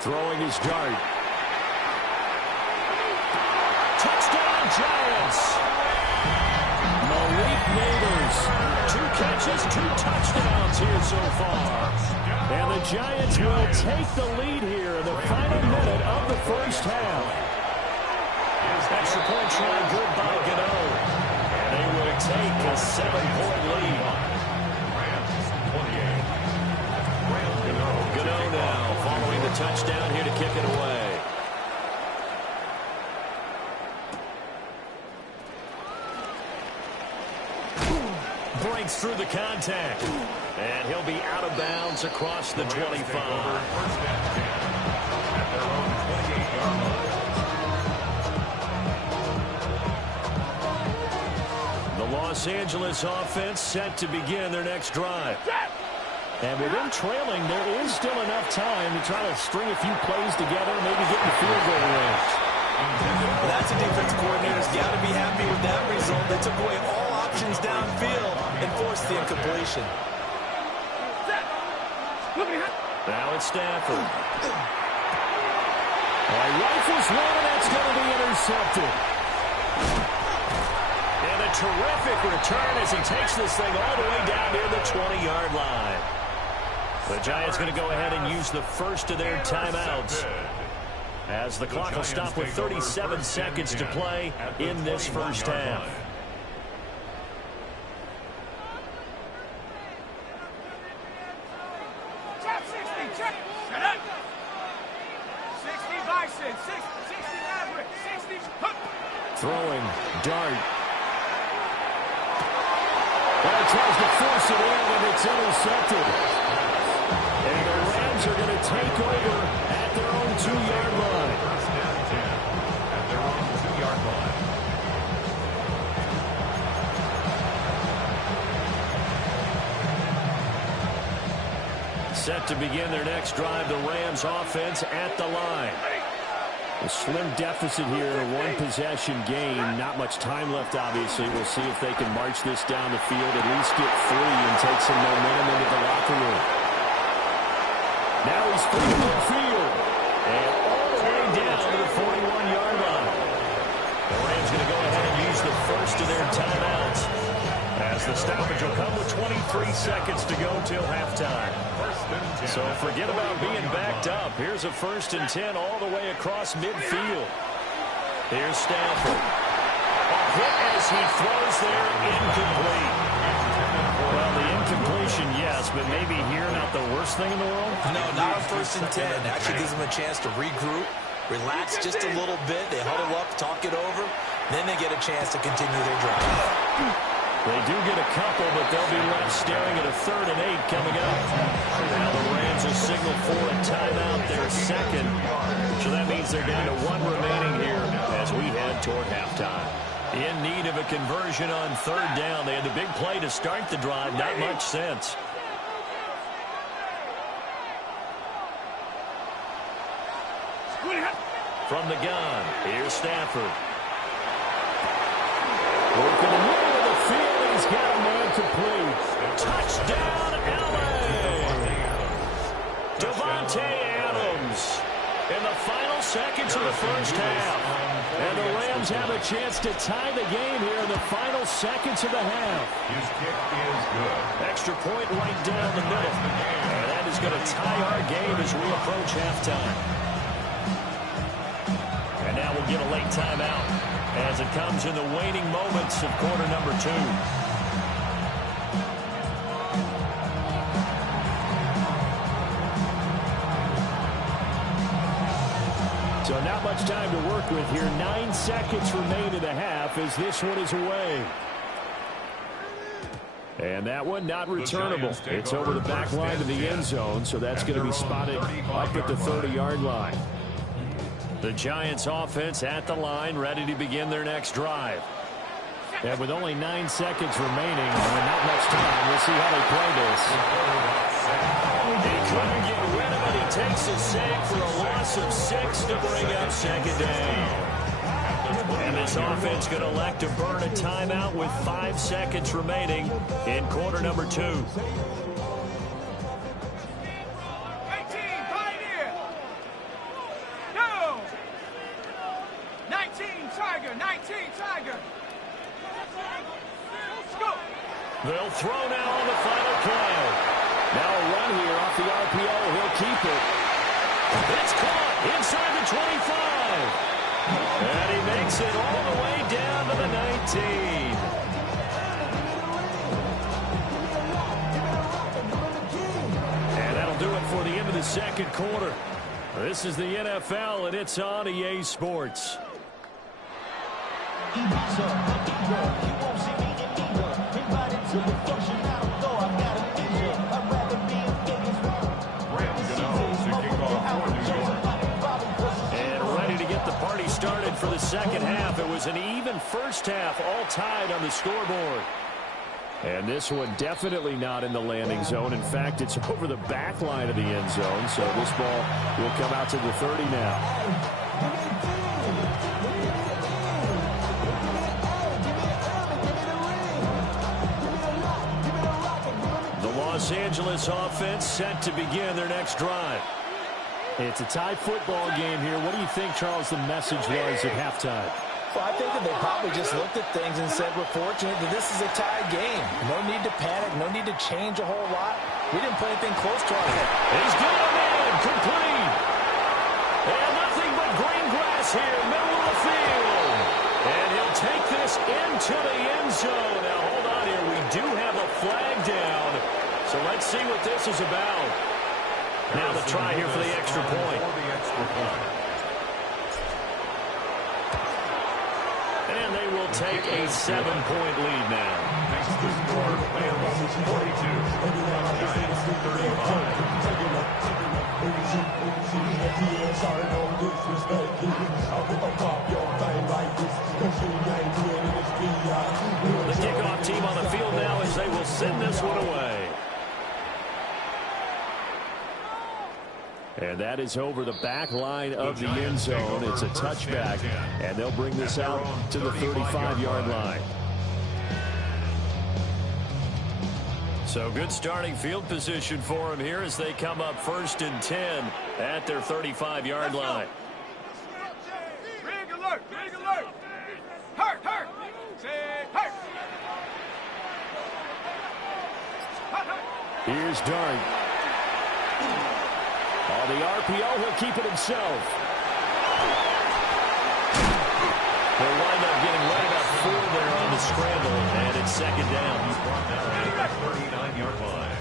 Throwing his dart. Touchdown, Giants. Malik Neighbors. 2 catches, 2 touchdowns here so far. And the Giants will take the lead here in the final minute of the first half. Extra point try good by Gano. They will take a 7-point lead. Gano now following the touchdown here to kick it away. Breaks through the contact. And he'll be out of bounds across the 25. The Los Angeles offense set to begin their next drive. And with them trailing, there is still enough time to try to string a few plays together, maybe get in the field goal range. That's a defense coordinator's got to be happy with that result. They took away all options downfield and forced the incompletion. Now it's Stafford. Rifles one, and that's going to be intercepted. And a terrific return as he takes this thing all the way down near the 20-yard line. The Giants going to go ahead and use the first of their timeouts, as the clock will stop with 37 seconds to play in this first half. Throwing, dart. Well, tries to force it in, and it's intercepted. And the Rams are going to take over at their own 2-yard line. At their own 2-yard line. Set to begin their next drive, the Rams offense at the line. A slim deficit here in a one-possession game. Not much time left, obviously. We'll see if they can march this down the field, at least get 3 and take some momentum into the locker room. Now he's through midfield. And all the way down to the 41-yard line. The Rams going to go ahead and use the first of their timeouts, as the stoppage will come with 23 seconds to go till halftime. So forget about being backed up. Here's a 1st and 10 all the way across midfield. Here's Stafford. A hit as he throws there, incomplete. Well, the incompletion, yes, but maybe here not the worst thing in the world? No, not a 1st and 10. Actually gives them a chance to regroup, relax just a little bit. They huddle up, talk it over. Then they get a chance to continue their drive. They do get a couple, but they'll be left staring at a 3rd and 8 coming up. Now the Rams will signal for a timeout, their second. So that means they're down to 1 remaining here as we head toward halftime. In need of a conversion on 3rd down. They had the big play to start the drive. Not much sense. From the gun, here's Stafford. Working the middle of the field, he's got a man complete. Touchdown, LA! Davante Adams in the final seconds of the first half. And the Rams have a chance to tie the game here in the final seconds of the half. His kick is good. Extra point right down the middle. And that is going to tie our game as we approach halftime. And now we'll get a late timeout as it comes in the waning moments of quarter number 2. So not much time to work with here. 9 seconds remain in the half as this one is away. And that one not returnable. It's over the back line of the end zone, so that's going to be spotted up at the 30-yard line. The Giants offense at the line, ready to begin their next drive. And with only 9 seconds remaining and not much time, we'll see how they play this. He couldn't get rid of it. He takes a sack for a loss of 6 to bring up 2nd down. And this offense going to elect to burn a timeout with 5 seconds remaining in quarter number 2. Tiger, 19, Tiger. Let's go. They'll throw now on the final play. Now a run here off the RPO. He'll keep it. It's caught inside the 25. And he makes it all the way down to the 19. And that'll do it for the end of the second quarter. This is the NFL, and it's on EA Sports. And ready to get the party started for the second half. It was an even first half, all tied on the scoreboard. And this one definitely not in the landing zone. In fact, it's over the back line of the end zone. So this ball will come out to the 30 now. The Los Angeles offense set to begin their next drive. It's a tie football game here. What do you think, Charles, the message was at halftime? Well, I think that they probably just looked at things and said, we're fortunate that this is a tie game. No need to panic. No need to change a whole lot. We didn't play anything close to our head. He's got a man complete. And nothing but green grass here, middle of the field. And he'll take this into the end zone. Now, hold on here. We do have a flag down. So let's see what this is about. Now the try here for the extra point. And they will take a 7-point lead now. Makes the score Rams 42, Giants 35. The kickoff team on the field now as they will send this one away. And that is over the back line of the end zone. It's a touchback, and they'll bring this out to the 35-yard line. So good starting field position for them here as they come up 1st and 10 at their 35-yard line. Rig alert, rig alert. Hurt, hurt. Say hurt. Here's Dart. On the RPO, he'll keep it himself. They'll wind up getting right about 4 there on the scramble, and it's second down. He's brought down at the 39-yard line.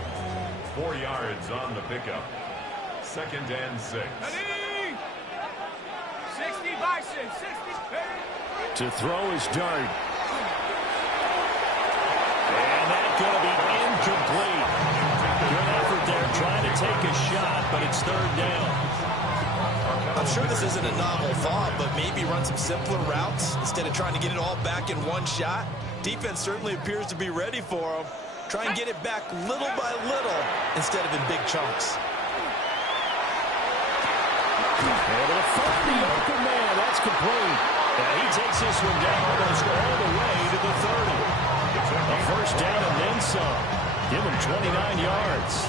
4 yards on the pickup. 2nd and 6. 60 Bison, 60. To throw is Dart. And that's going to be incomplete. Good effort there, trying to take a shot, but it's 3rd down. I'm sure this isn't a novel thought, but maybe run some simpler routes instead of trying to get it all back in one shot. Defense certainly appears to be ready for them. Try and get it back little by little instead of in big chunks. Able to find the open man. That's complete. And he takes this one down almost all the way to the 30. A 1st down and then some. Give him 29 yards.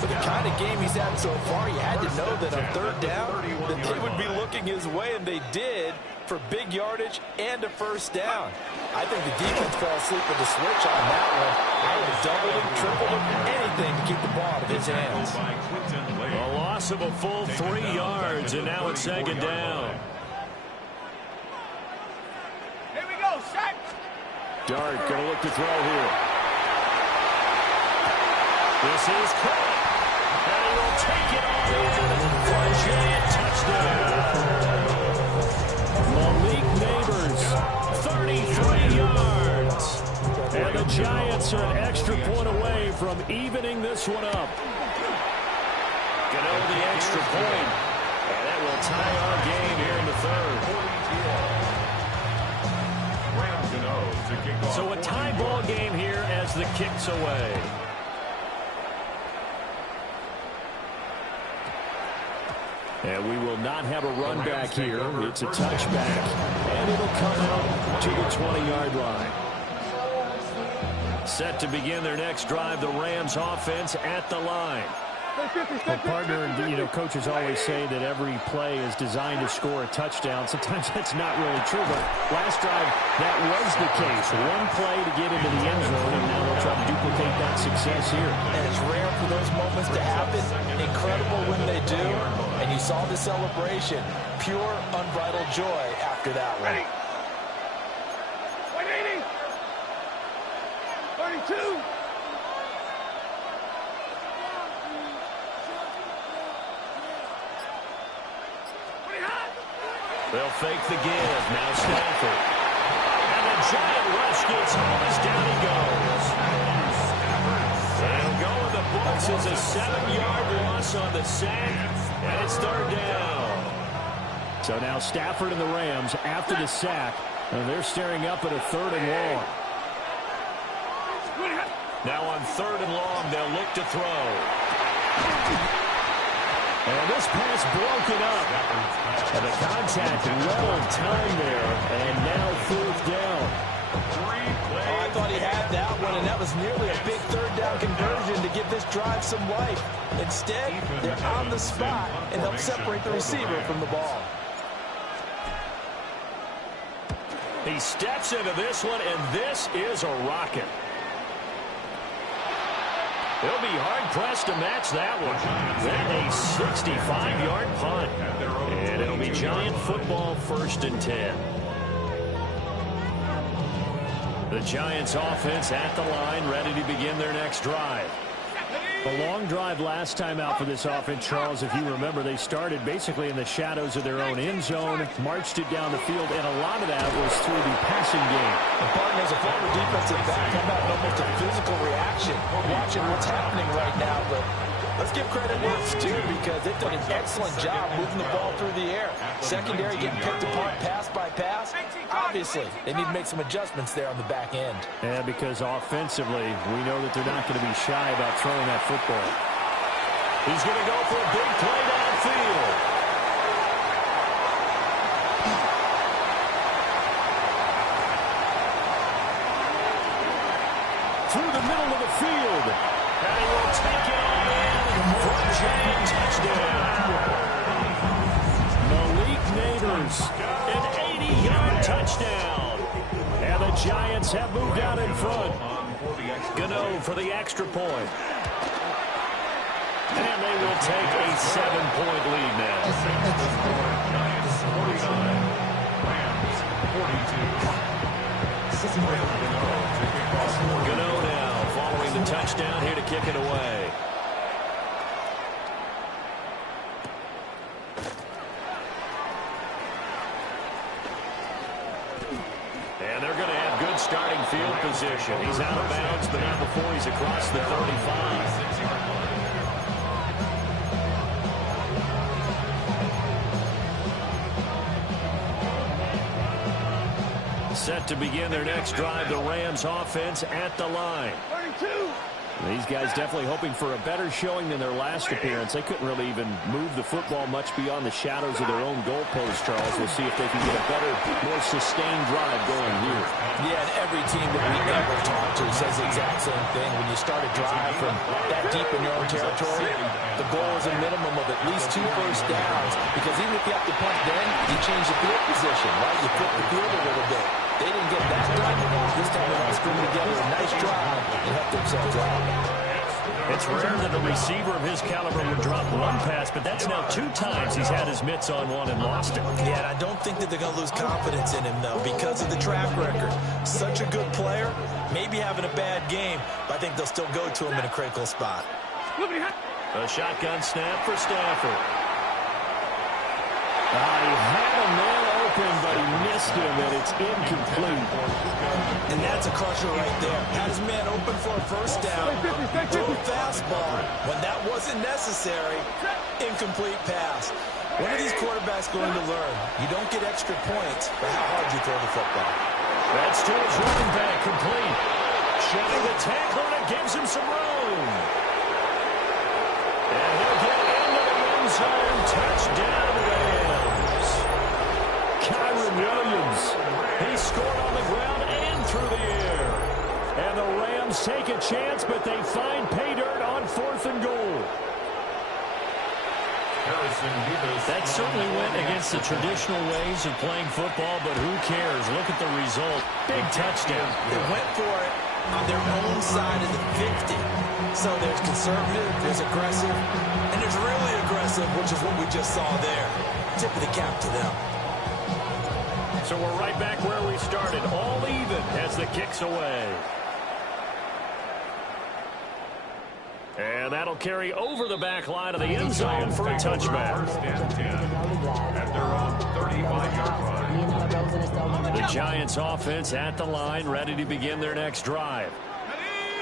For the kind of game he's had so far, you had to know that on 3rd down that they would be looking his way, and they did, for big yardage and a 1st down. I think the defense fell asleep with the switch on that one. I would have doubled him, tripled him, anything to keep the ball out of his hands. A loss of a full 3 yards, and now it's 2nd down. Here we go, set. Dart going to look to throw here. This is caught. And he will take it all in for a giant touchdown. Malik Neighbors, 33 yards. And the Giants are an extra point away from evening this one up. Gano the extra point. And that will tie our game here in the 3rd. So a tie ball game here as the kick's away. And we will not have a run back here. It's a touchback. And it'll come out to the 20-yard line. Set to begin their next drive, the Rams offense at the line. Well, partner, coaches always say that every play is designed to score a touchdown. Sometimes that's not really true, but last drive, that was the case. One play to get into the end zone, and now they'll try to duplicate that success here. And it's rare for those moments to happen. Incredible when they do. And you saw the celebration. Pure, unbridled joy after that one. 180. 32. They'll fake the give. Now Stafford. And the giant rush gets home as down he goes. They'll go in the books as a 7-yard loss on the sack. And it's third down. So now Stafford and the Rams, after the sack, they're staring up at a 3rd and long. Now on 3rd and long, they'll look to throw. And this pass broken up. And the contact well timed there. And now 4th down. Oh, I thought he had that one, and that was nearly a big 3rd down conversion to give this drive some life. Instead, they're on the spot and help separate the receiver from the ball. He steps into this one, and this is a rocket. They'll be hard-pressed to match that one. Then a 65-yard punt. And it'll be Giant football, 1st and 10. The Giants offense at the line, ready to begin their next drive. A long drive last time out for this offense, Charles. If you remember, they started basically in the shadows of their own end zone, marched it down the field, and a lot of that was through the passing game. And partner, as a former defensive back, I'm having almost a physical reaction watching what's happening right now. But let's give credit where it's due, because they've done an excellent job moving the ball through the air. Secondary getting picked apart pass by pass. Obviously, they need to make some adjustmts there on the back end. Yeah, because offensively, we know that they're not going to be shy about throwing that football. He's going to go for a big play downfield. Through the middle of the field. And he will take it all in for a Giant touchdown. Malik Nabers, an 80-yard touchdown. And the Giants have moved out in front. Gano for the extra point. And they will take a 7-point lead now. Gano now following the touchdown here to kick it away. And they're going to have good starting field position. He's out of bounds, but not before he's across the 35. Set to begin their next drive, the Rams offense at the line. 32. These guys definitely hoping for a better showing than their last appearance. They couldn't really even move the football much beyond the shadows of their own goalpost, Charles. We'll see if they can get a better, more sustained drive going here. Yeah, and every team that we ever talk to says the exact same thing. When you start a drive from that deep in your own territory, the goal is a minimum of at least 2 first downs, because even if you have to punt then, you change the field position, right? You flip the field a little bit. They didn't get that done. This time they all string together a nice drive and help themselves out. It's rare that a receiver of his caliber would drop one pass, but that's now 2 times he's had his mitts on one and lost it. Yeah, and I don't think that they're going to lose confidence in him, though, because of the track record. Such a good player, maybe having a bad game, but I think they'll still go to him in a critical spot. A shotgun snap for Stafford. He had a man open, but he missed him, and it's incomplete. And that's a crusher right there. Had his man open for a first down. Threw a fastball when that wasn't necessary. Incomplete pass. When are these quarterbacks going to learn? You don't get extra points for how hard you throw the football. That's to his running back, complete. Shedding the tackle, and it gives him some room. And he'll get into the end zone. Touchdown, Rams. Kyren Williams. He scored on the ground and through the air. And the Rams take a chance, but they find pay dirt on 4th and goal. That certainly went against the traditional ways of playing football, but who cares? Look at the result. Big touchdown. They went for it on their own side of the 50. So there's conservative, there's aggressive, and there's really aggressive, which is what we just saw there. Tip of the cap to them. So we're right back where we started, all even as the kick's away. And that'll carry over the back line of the end zone for a touchback. First and 10 at their own 35-yard line. The Giants offense at the line, ready to begin their next drive.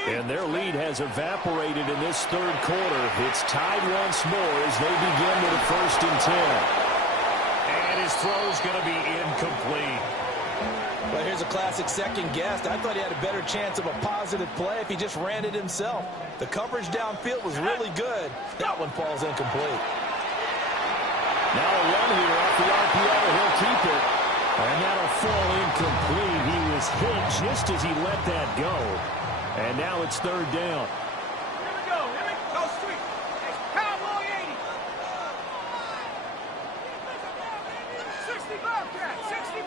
And their lead has evaporated in this third quarter. It's tied once more as they begin with a 1st and 10. And his throw's going to be incomplete. Well, here's a classic second guess. I thought he had a better chance of a positive play if he just ran it himself. The coverage downfield was really good. That one falls incomplete. Now a run here off the RPO. He'll keep it. And that'll fall incomplete. He was hit just as he let that go. And now it's 3rd down. Here we go. Go street. It's Cowboy 80. 60 Bobcat. 60.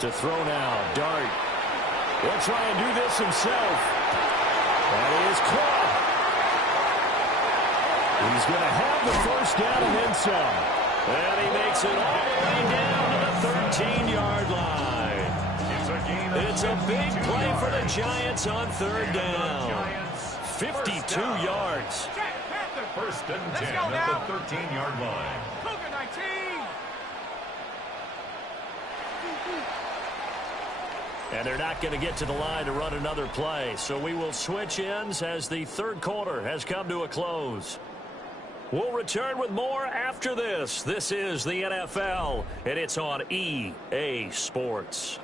To throw now. Dart. Will try and do this himself. That is caught. He's going to have the 1st down and then some. And he makes it all the way down to the 13-yard line. It's a big play for the Giants on 3rd down. 52 yards. First and 10 at the 13-yard line. Cougar 19. And they're not going to get to the line to run another play. So we will switch ends as the third quarter has come to a close. We'll return with more after this. This is the NFL, and it's on EA Sports.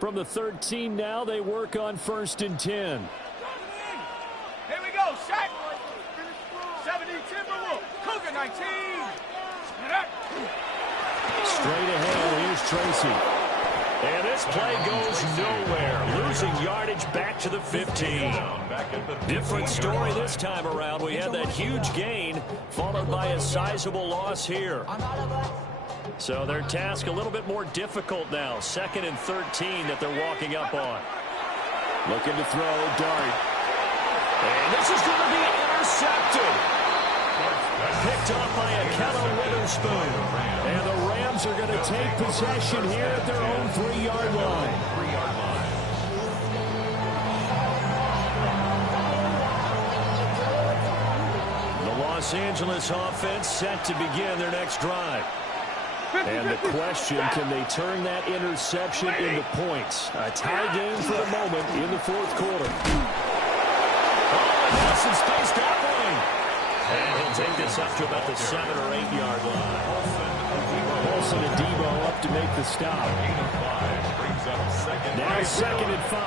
From the 13 now, they work on 1st and 10. Here we go. Shaq. 70 Timberwolf. Cougar 19. Straight ahead, here's Tracy. And this play goes nowhere. Losing yardage back to the 15. Different story this time around. We had that huge gain, followed by a sizable loss here. So their task a little bit more difficult now. 2nd and 13 that they're walking up on. Looking to throw, Dart. And this is going to be intercepted. Picked off by Akello Witherspoon. And the Rams are going to take possession here at their own 3-yard line. The Los Angeles offense set to begin their next drive. And the question, can they turn that interception into points? A tie game for the moment in the 4th quarter. Oh, and some space doubling. And he'll take this up to about the 7 or 8-yard line. Paulson and Debo up to make the stop. Now 2nd and 5.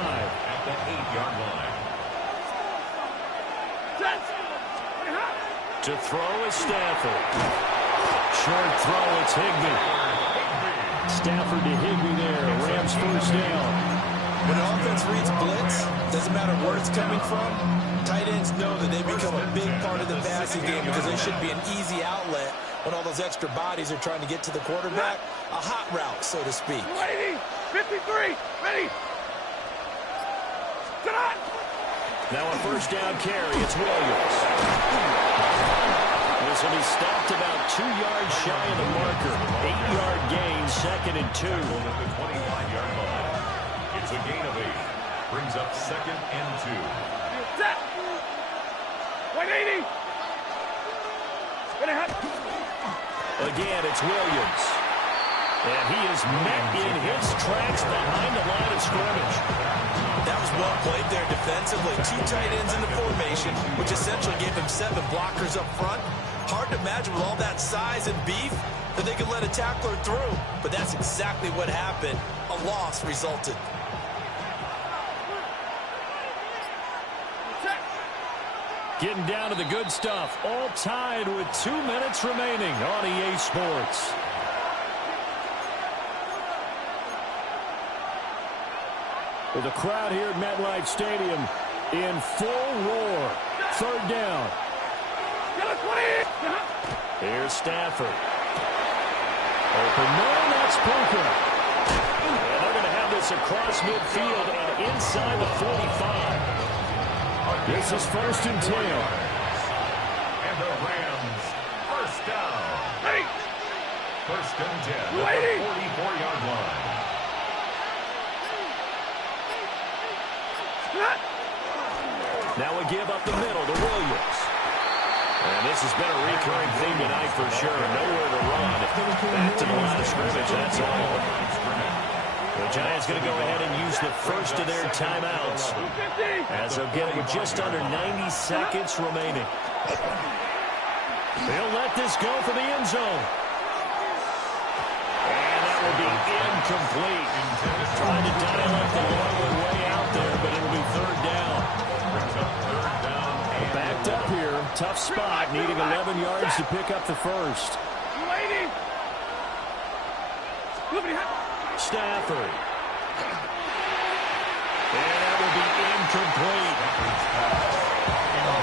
At the 8-yard line. To throw is Stafford. Short throw, it's Higbee. Stafford to Higbee there. Rams 1st down. When an offense reads blitz, doesn't matter where it's coming from, tight ends know that they become a big part of the passing game because they should be an easy outlet when all those extra bodies are trying to get to the quarterback. A hot route, so to speak. 80, 53, ready. Now a 1st down carry, it's Williams. This will be stopped about 2 yards shy of the marker. 8-yard gain, 2nd and 2. At the 25-yard line. It's a gain of 8. Brings up 2nd and 2. 180. Again, it's Williams. And he is met in his tracks behind the line of scrimmage. That was well played there defensively. 2 tight ends in the formation, which essentially gave him 7 blockers up front. Hard to imagine with all that size and beef that they could let a tackler through. But that's exactly what happened. A loss resulted. Getting down to the good stuff. All tied with 2 minutes remaining on EA Sports. With the crowd here at MetLife Stadium in full roar. 3rd down. Here's Stafford. Open man, that's Puka. And they're going to have this across midfield and inside the 45. This is 1st and 10. And the Rams, first down. 1st and 10 at the 44-yard line. Now we give up the middle to Williams. And this has been a recurring theme tonight for sure. Nowhere to run. Back to the line of scrimmage, that's all. The Giants going to go ahead and use the first of their timeouts, as they'll get it with just under 90 seconds remaining. They'll let this go for the end zone. And that will be incomplete. Trying to dial up the long way out there, but it'll be 3rd down. Backed up here. Tough spot, needing 11 yards to pick up the first. Stafford. And that will be incomplete.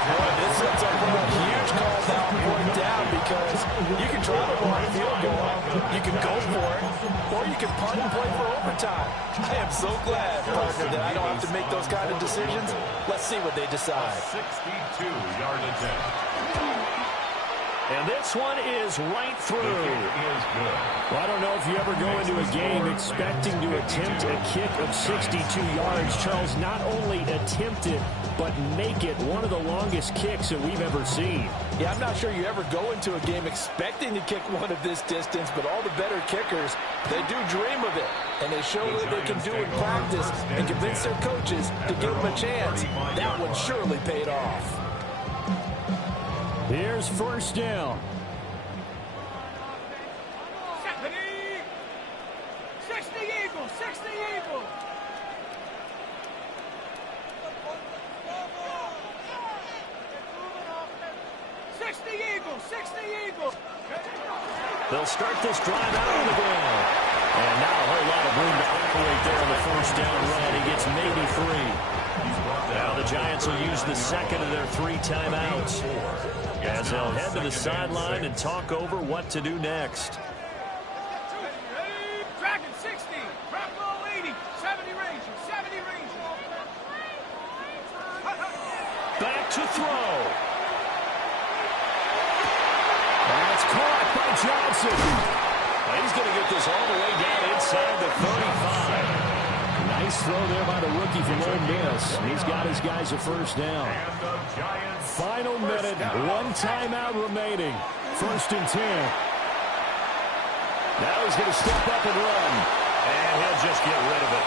Boy, this sets up for a huge call now on 4th down, because you can try to run a field goal, you can go for it, or you can punt and play for overtime. I am so glad, Parker, that I don't have to make those kind of decisions. Let's see what they decide. 62-yard attempt. And this one is right through. Well, I don't know if you ever go into a game expecting to attempt a kick of 62 yards. Charles, not only attempt it, but make it one of the longest kicks that we've ever seen. Yeah, I'm not sure you ever go into a game expecting to kick one of this distance, but all the better kickers, they do dream of it. And they show what they can do in practice and convince their coaches to give them a chance. That one surely paid off. Here's 1st down. 60 Eagles, 60 Eagles. They'll start this drive out on the ground. And not a whole lot of room to operate there on the 1st down run. He gets maybe 3. Now the Giants will use the second of their 3 timeouts, as they'll head to the sideline and talk over what to do next. Dragon 60, Bronco 80, 70 Rangers, 70 Rangers. Back to throw. That's caught by Johnson. He's going to get this all the way down inside the 35. Nice throw there by the rookie from Ole Miss. He's got his guys a 1st down. Final minute, 1 timeout remaining. 1st and 10. Now he's going to step up and run. And he'll just get rid of it.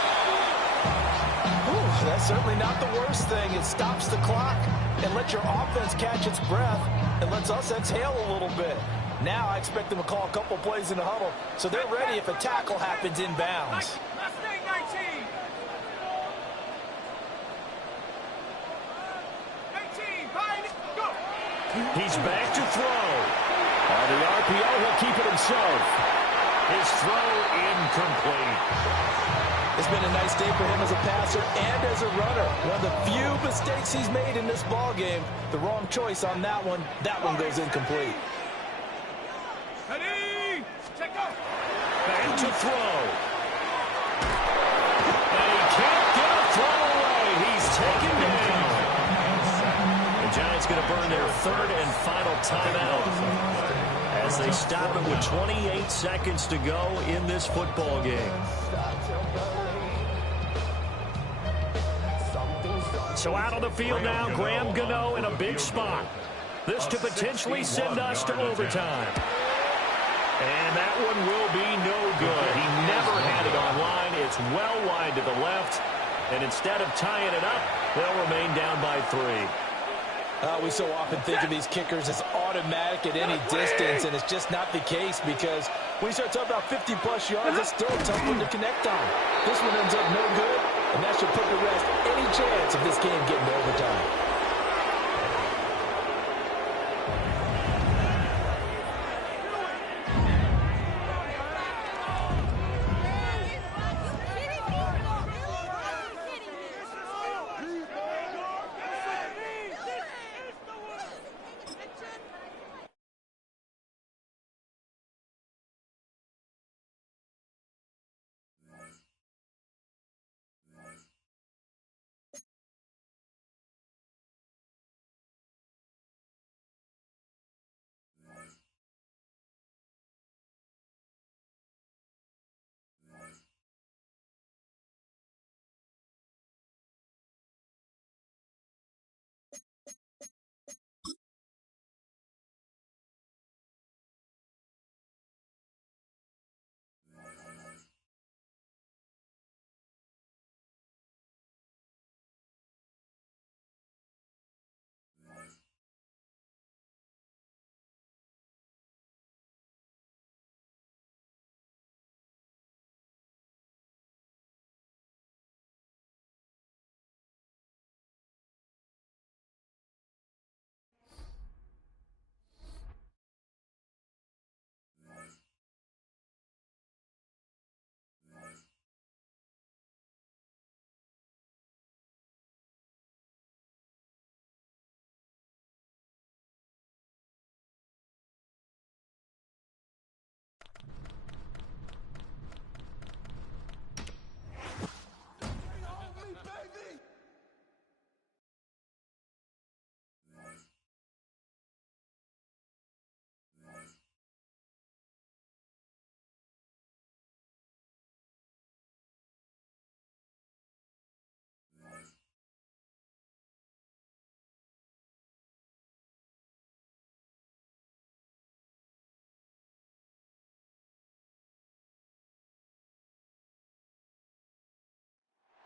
Ooh, that's certainly not the worst thing. It stops the clock and lets your offense catch its breath and lets us exhale a little bit. Now I expect them to call a couple plays in the huddle, so they're ready if a tackle happens inbounds. Mustang 19. 19, go. He's back to throw. On the RPO, he'll keep it himself. His throw incomplete. It's been a nice day for him as a passer and as a runner. One of the few mistakes he's made in this ball game. The wrong choice on that one. That one goes incomplete. Ready, check go. Back to throw. And he can't get a throw away. He's taken down. The Giants going to burn their 3rd and final timeout as they stop it with 28 seconds to go in this football game. So out on the field now, Graham Gano in a big spot. This to potentially send us to overtime. And that one will be no good. He never had it on line. It's well wide to the left. And instead of tying it up, they'll remain down by 3. We so often think of these kickers as automatic at any distance, and it's just not the case, because when you start talking about 50-plus yards, it's still a tough one to connect on. This one ends up no good, and that should put to rest any chance of this game getting to overtime.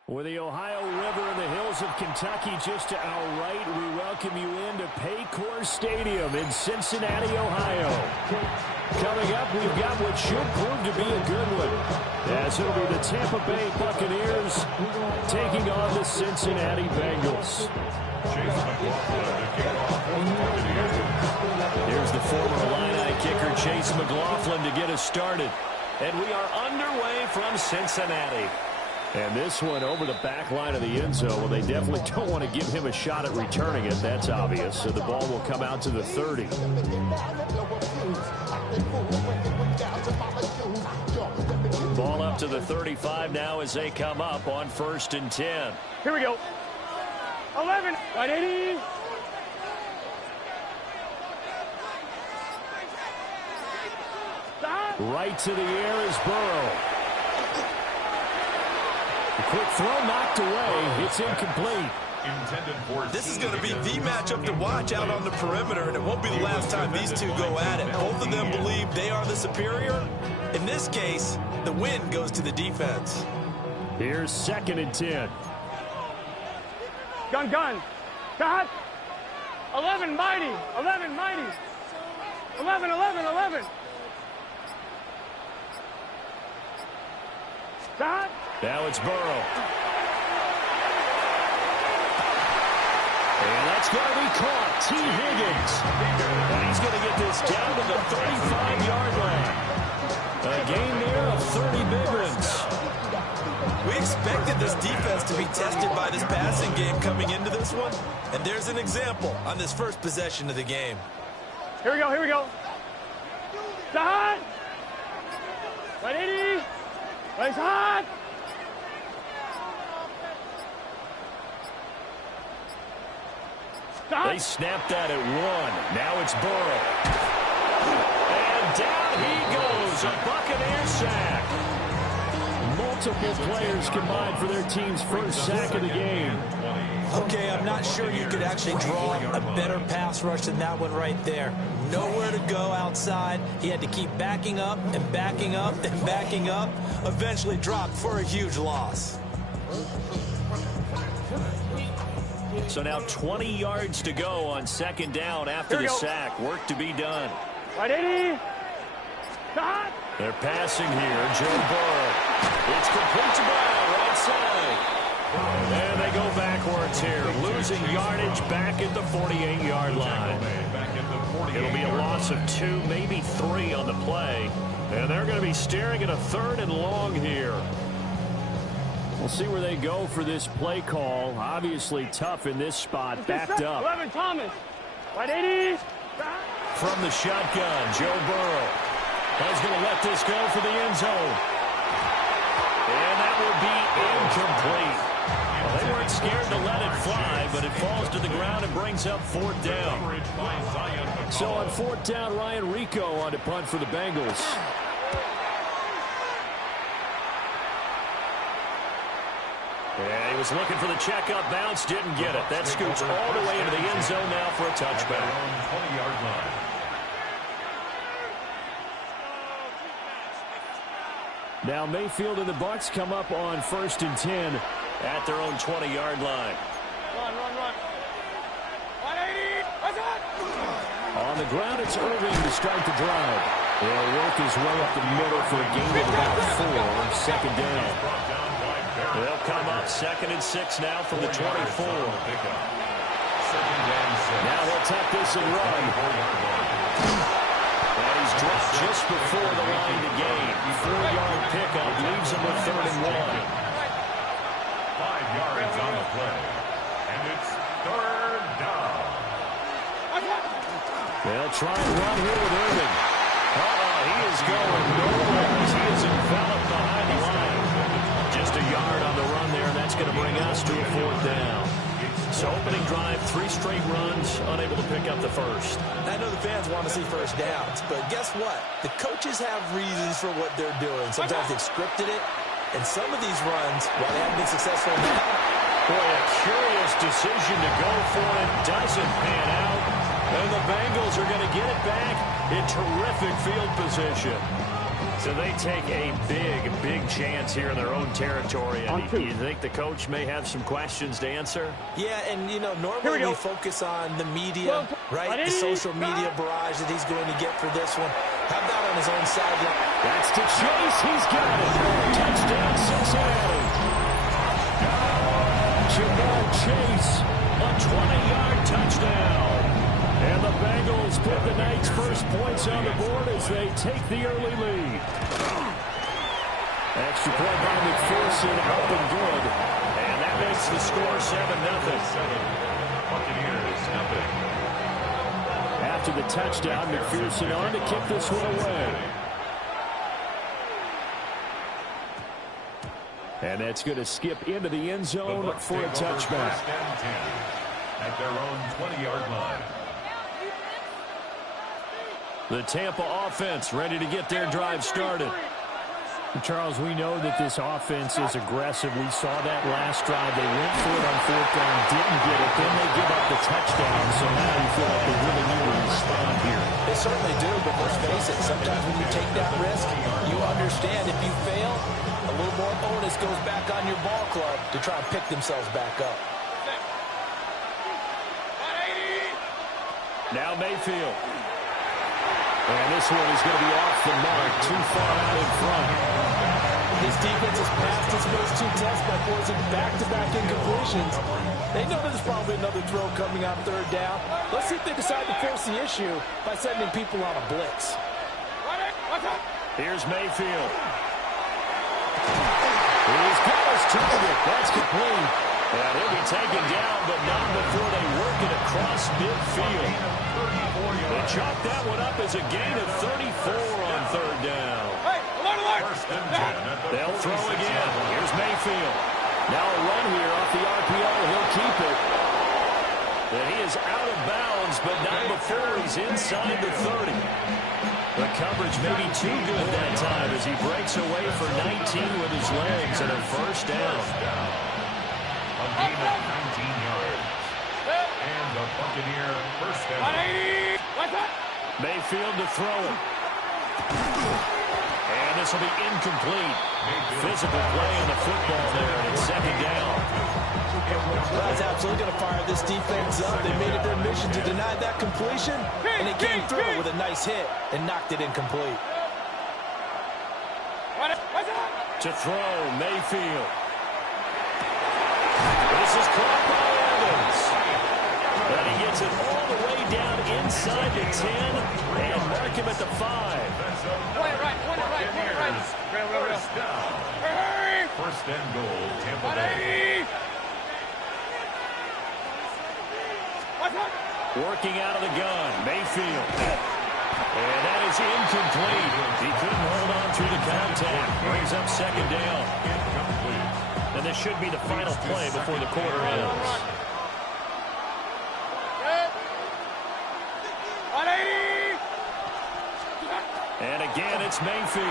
With the Ohio River and the hills of Kentucky just to our right, we welcome you into Paycor Stadium in Cincinnati, Ohio. Coming up, we've got what should prove to be a good one, as it'll be the Tampa Bay Buccaneers taking on the Cincinnati Bengals. Here's the former Illini kicker, Chase McLaughlin, to get us started. And we are underway from Cincinnati. And this one over the back line of the end zone. Well, they definitely don't want to give him a shot at returning it. That's obvious. So the ball will come out to the 30. Ball up to the 35 now as they come up on 1st and 10. Here we go. 11. 180. Right to the air is Burrow. The quick throw knocked away. It's incomplete. This is going to be the matchup to watch out on the perimeter, and it won't be the last time these two go at it. Both of them believe they are the superior. In this case, the win goes to the defense. Here's 2nd and 10. Gun. Got. 11 mighty. 11 mighty. 11. Got. Now it's Burrow. And that's going to be caught. T. Higgins. And he's going to get this down to the 35-yard line. A gain there of 30 big ones. We expected this defense to be tested by this passing game coming into this one. And there's an example on this first possession of the game. Here we go. Got. 180. Place hot. They snapped that at 1. Now it's Burrow. And down he goes. A Buccaneer sack. Multiple players combined for their team's first sack of the game. Okay, I'm not sure you could actually draw a better pass rush than that one right there. Nowhere to go outside. He had to keep backing up and backing up and backing up. Eventually dropped for a huge loss. So now 20 yards to go on 2nd down after the sack. Work to be done. 180. Got. They're passing here. Joe Burrow. It's complete to Brown, right side. And they go backwards here. Losing yardage back at the 48-yard line. It'll be a loss of 2, maybe 3 on the play. And they're going to be staring at a 3rd and long here. We'll see where they go for this play call. Obviously tough in this spot. Backed up. 11 Thomas. 180. From the shotgun, Joe Burrow is going to let this go for the end zone. And that will be incomplete. Well, they weren't scared to let it fly, but it falls to the ground and brings up 4th down. So on 4th down, Ryan Rico on to punt for the Bengals. Yeah, he was looking for the checkup bounce, didn't get it. That scoots all the way into the end zone now for a touchback. Now Mayfield and the Bucs come up on 1st and 10 at their own 20-yard line. Run. 180. What's that? On the ground, it's Irving to start the drive. He'll work his way up the middle for a gain of about 4, 2nd down. They'll come up 2nd and 6 now from the 24. Now they'll tuck this and run. And he's dropped just before the line to gain. 4-yard pickup leaves him with 3rd and 1. 5 yards on the play. And it's 3rd down. They'll try and run here with Irving. He is going nowhere as he is enveloped behind the line. Just a yard on the run there, and that's going to bring us to a 4th down. So opening drive, 3 straight runs, unable to pick up the first. I know the fans want to see first downs, but guess what? The coaches have reasons for what they're doing. Sometimes they've scripted it, and some of these runs, while they haven't been successful now, boy, a curious decision to go for it. Doesn't pan out. And the Bengals are going to get it back in terrific field position. So they take a big chance here in their own territory. And you think the coach may have some questions to answer? Yeah, and, you know, normally we focus on the media, right? The social media barrage that he's going to get for this one. How about on his own sideline? That's to Chase. He's got it. Touchdown, Cincinnati. Ja'Marr Chase, a 20-yard touchdown. And the Bengals put the night's first points on the board as they take the early lead. Extra point by McPherson, up and good. And that makes the score 7-0. Buccaneers, nothing. After the touchdown, McPherson on to kick this one away. And that's going to skip into the end zone for a touchback. At their own 20-yard line. The Tampa offense ready to get their drive started. Charles, we know that this offense is aggressive. We saw that last drive. They went for it on fourth down, didn't get it. Then they give up the touchdown. So now you feel like they really need to respond here. They certainly do, but let's face it, sometimes when you take that risk, you understand if you fail, a little more onus goes back on your ball club to try and pick themselves back up. Now Mayfield. And this one is going to be off the mark, too far out in front. This defense has passed its first two tests by forcing back-to-back incompletions. They know there's probably another throw coming on third down. Let's see if they decide to force the issue by sending people on a blitz. Here's Mayfield. He's got his target. That's complete. And he'll be taken down, but not before they work it across midfield. They chalk that one up as a gain of 34 on third down. They'll throw again. Here's Mayfield. Now a run here off the RPO. He'll keep it. And he is out of bounds, but not before he's inside the 30. The coverage may be too good that time as he breaks away for 19 with his legs and a first down. A gain of 19 yards. And the Buccaneer first down. Mayfield to throw it. And this will be incomplete. Physical play on the football there, and it's second down. That's absolutely going to fire this defense up. They made it their mission to deny that completion, and they came through with a nice hit and knocked it incomplete. To throw, Mayfield. This is caught by Evans. And he gets it all the way down inside the 10 and mark him at the 5. Point it right. First down. First and goal, Tampa Bay. Working out of the gun, Mayfield. And that is incomplete. He couldn't hold on to the contact. Brings up second down. And this should be the final play before the quarter ends. And again, it's Mayfield.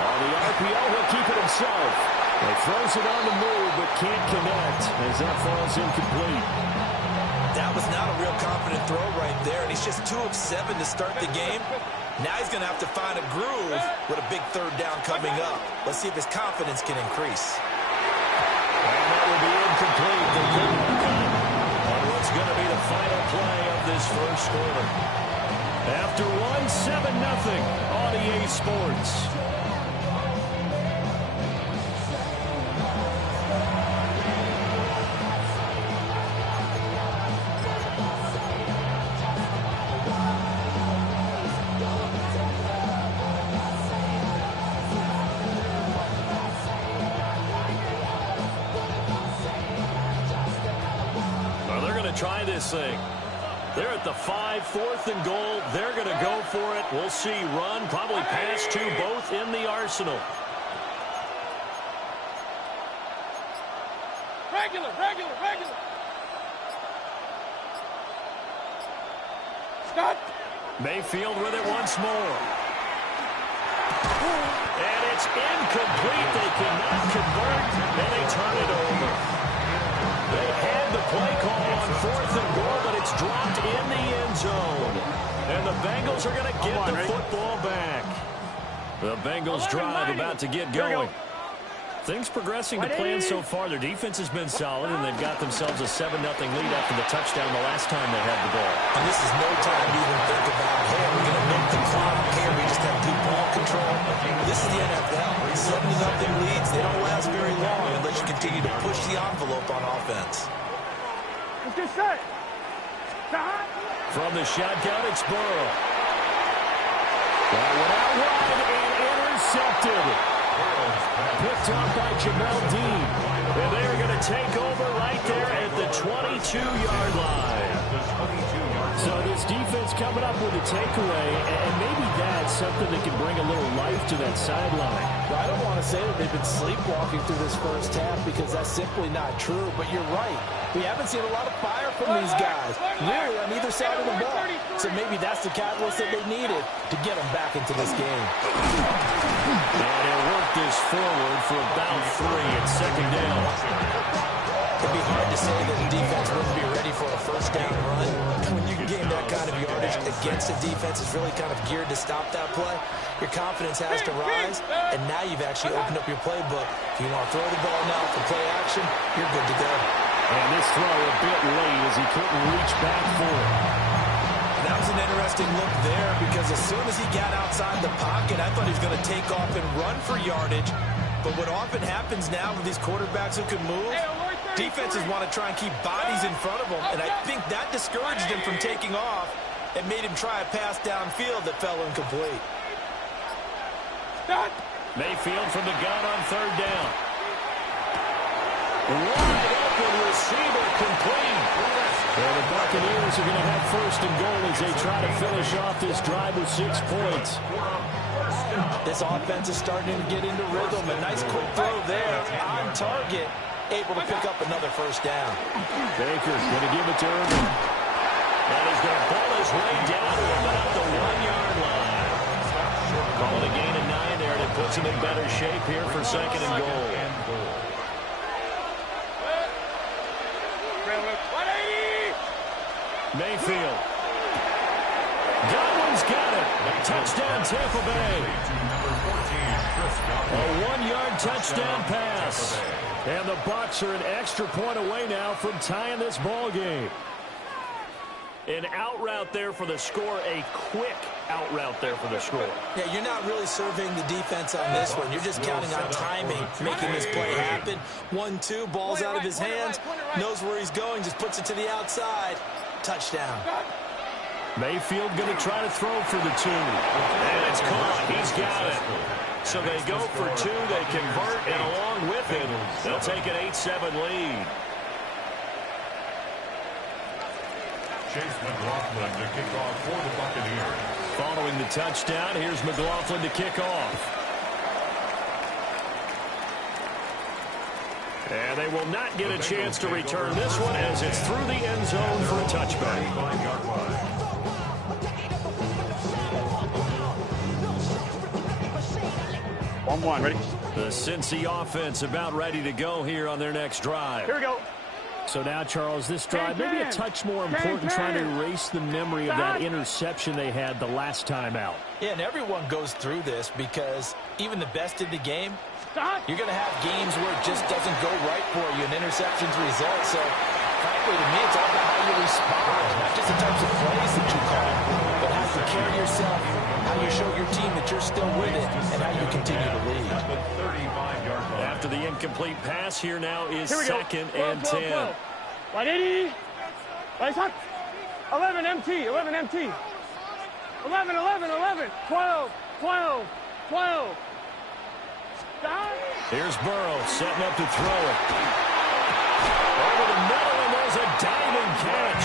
On the RPO, he'll keep it himself. He throws it on the move, but can't connect as that falls incomplete. That was not a real confident throw right there, and he's just 2 of 7 to start the game. Now he's going to have to find a groove with a big third down coming up. Let's see if his confidence can increase. And that will be incomplete. The good work on what's going to be the final play of this first quarter. After 7-0 on EA Sports. Well, they're going to try this thing. They're at the 5, 4th and goal. They're going to go for it. We'll see. Run, probably pass two, both in the arsenal. Regular. Stop. Mayfield with it once more. And it's incomplete. They cannot convert, and they turn it over. They had the play call on 4th and goal, but it's dropped in the end zone. And the Bengals are going to get the football back. The Bengals drive about to get going. Things progressing to plan so far. Their defense has been solid, and they've got themselves a 7-0 lead after the touchdown the last time they had the ball. And this is no time to even think about, hey, we're going to milk the clock. Hey, we just have good ball control. This is the NFL. 7-0 leads. They don't last very long unless you continue to push the envelope on offense. Let's get set. From the shotgun, it's Burrow. That one out wide and intercepted. Picked up by Jamel Dean. And they're going to take over right there at the 22-yard line. So this defense coming up with a takeaway, and maybe that's something that can bring a little life to that sideline. Well, I don't want to say that they've been sleepwalking through this first half because that's simply not true, but you're right. We haven't seen a lot of fire from these guys, really, on either side of the ball. So maybe that's the catalyst that they needed to get them back into this game. And he'll work this forward for about 3 at second down. It'd be hard to say that the defense wouldn't be ready for a first down run. When you gain that kind of yardage against a defense is really kind of geared to stop that play, your confidence has to rise, and now you've actually opened up your playbook. If you want to throw the ball now for play action, you're good to go. And this throw a bit late as he couldn't reach back for it. That was an interesting look there because as soon as he got outside the pocket, I thought he was going to take off and run for yardage. But what often happens now with these quarterbacks who can move, defenses want to try and keep bodies in front of them. And I think that discouraged him from taking off and made him try a pass downfield that fell incomplete. Mayfield from the gun on third down. Wide open receiver complete. And the Buccaneers are going to have first and goal as they try to finish off this drive with 6 points. This offense is starting to get into rhythm. A nice quick throw there on target. Able to pick up another first down. Baker's going to give it to Irvin. And he's going to pull his way down to about the 1-yard line. Calling a gain of 9 there, and it puts him in better shape here for second and goal. Mayfield. Godwin's got it. Touchdown, Tampa Bay. A 1-yard touchdown pass. And the Bucs are an extra point away now from tying this ball game. An out route there for the score, a quick out route there for the score. Yeah, you're not really surveying the defense on this one. You're just counting on timing, making this play happen. 1-2, ball's out of his hands, knows where he's going, just puts it to the outside. Touchdown. Mayfield going to try to throw for the 2. And it's caught. He's got it. So they go for 2. They convert, and along with it, they'll take an 8-7 lead. Chase McLaughlin to kick off for the Buccaneers. Following the touchdown, here's McLaughlin to kick off. And they will not get a chance to return this one as it's through the end zone for a touchback. 35-yard line. One, ready? The Cincy offense about ready to go here on their next drive. Here we go. So now, Charles, this drive maybe a touch more important, trying to erase the memory of that interception they had the last time out. Yeah, and everyone goes through this because even the best in the game, you're going to have games where it just doesn't go right for you, and interceptions result. So, frankly, to me, it's all about how you respond, not just the types of plays that you call, but how you carry yourself, how you show your team that you're still with it, and how you continue to lead. After the incomplete pass, here now is second and 10. 180. Right hot. 11 MT. 11 MT. 11, 11, 11. 12, 12, 12. Stop. Here's Burrow setting up to throw it. Over the middle, and there's a diving catch.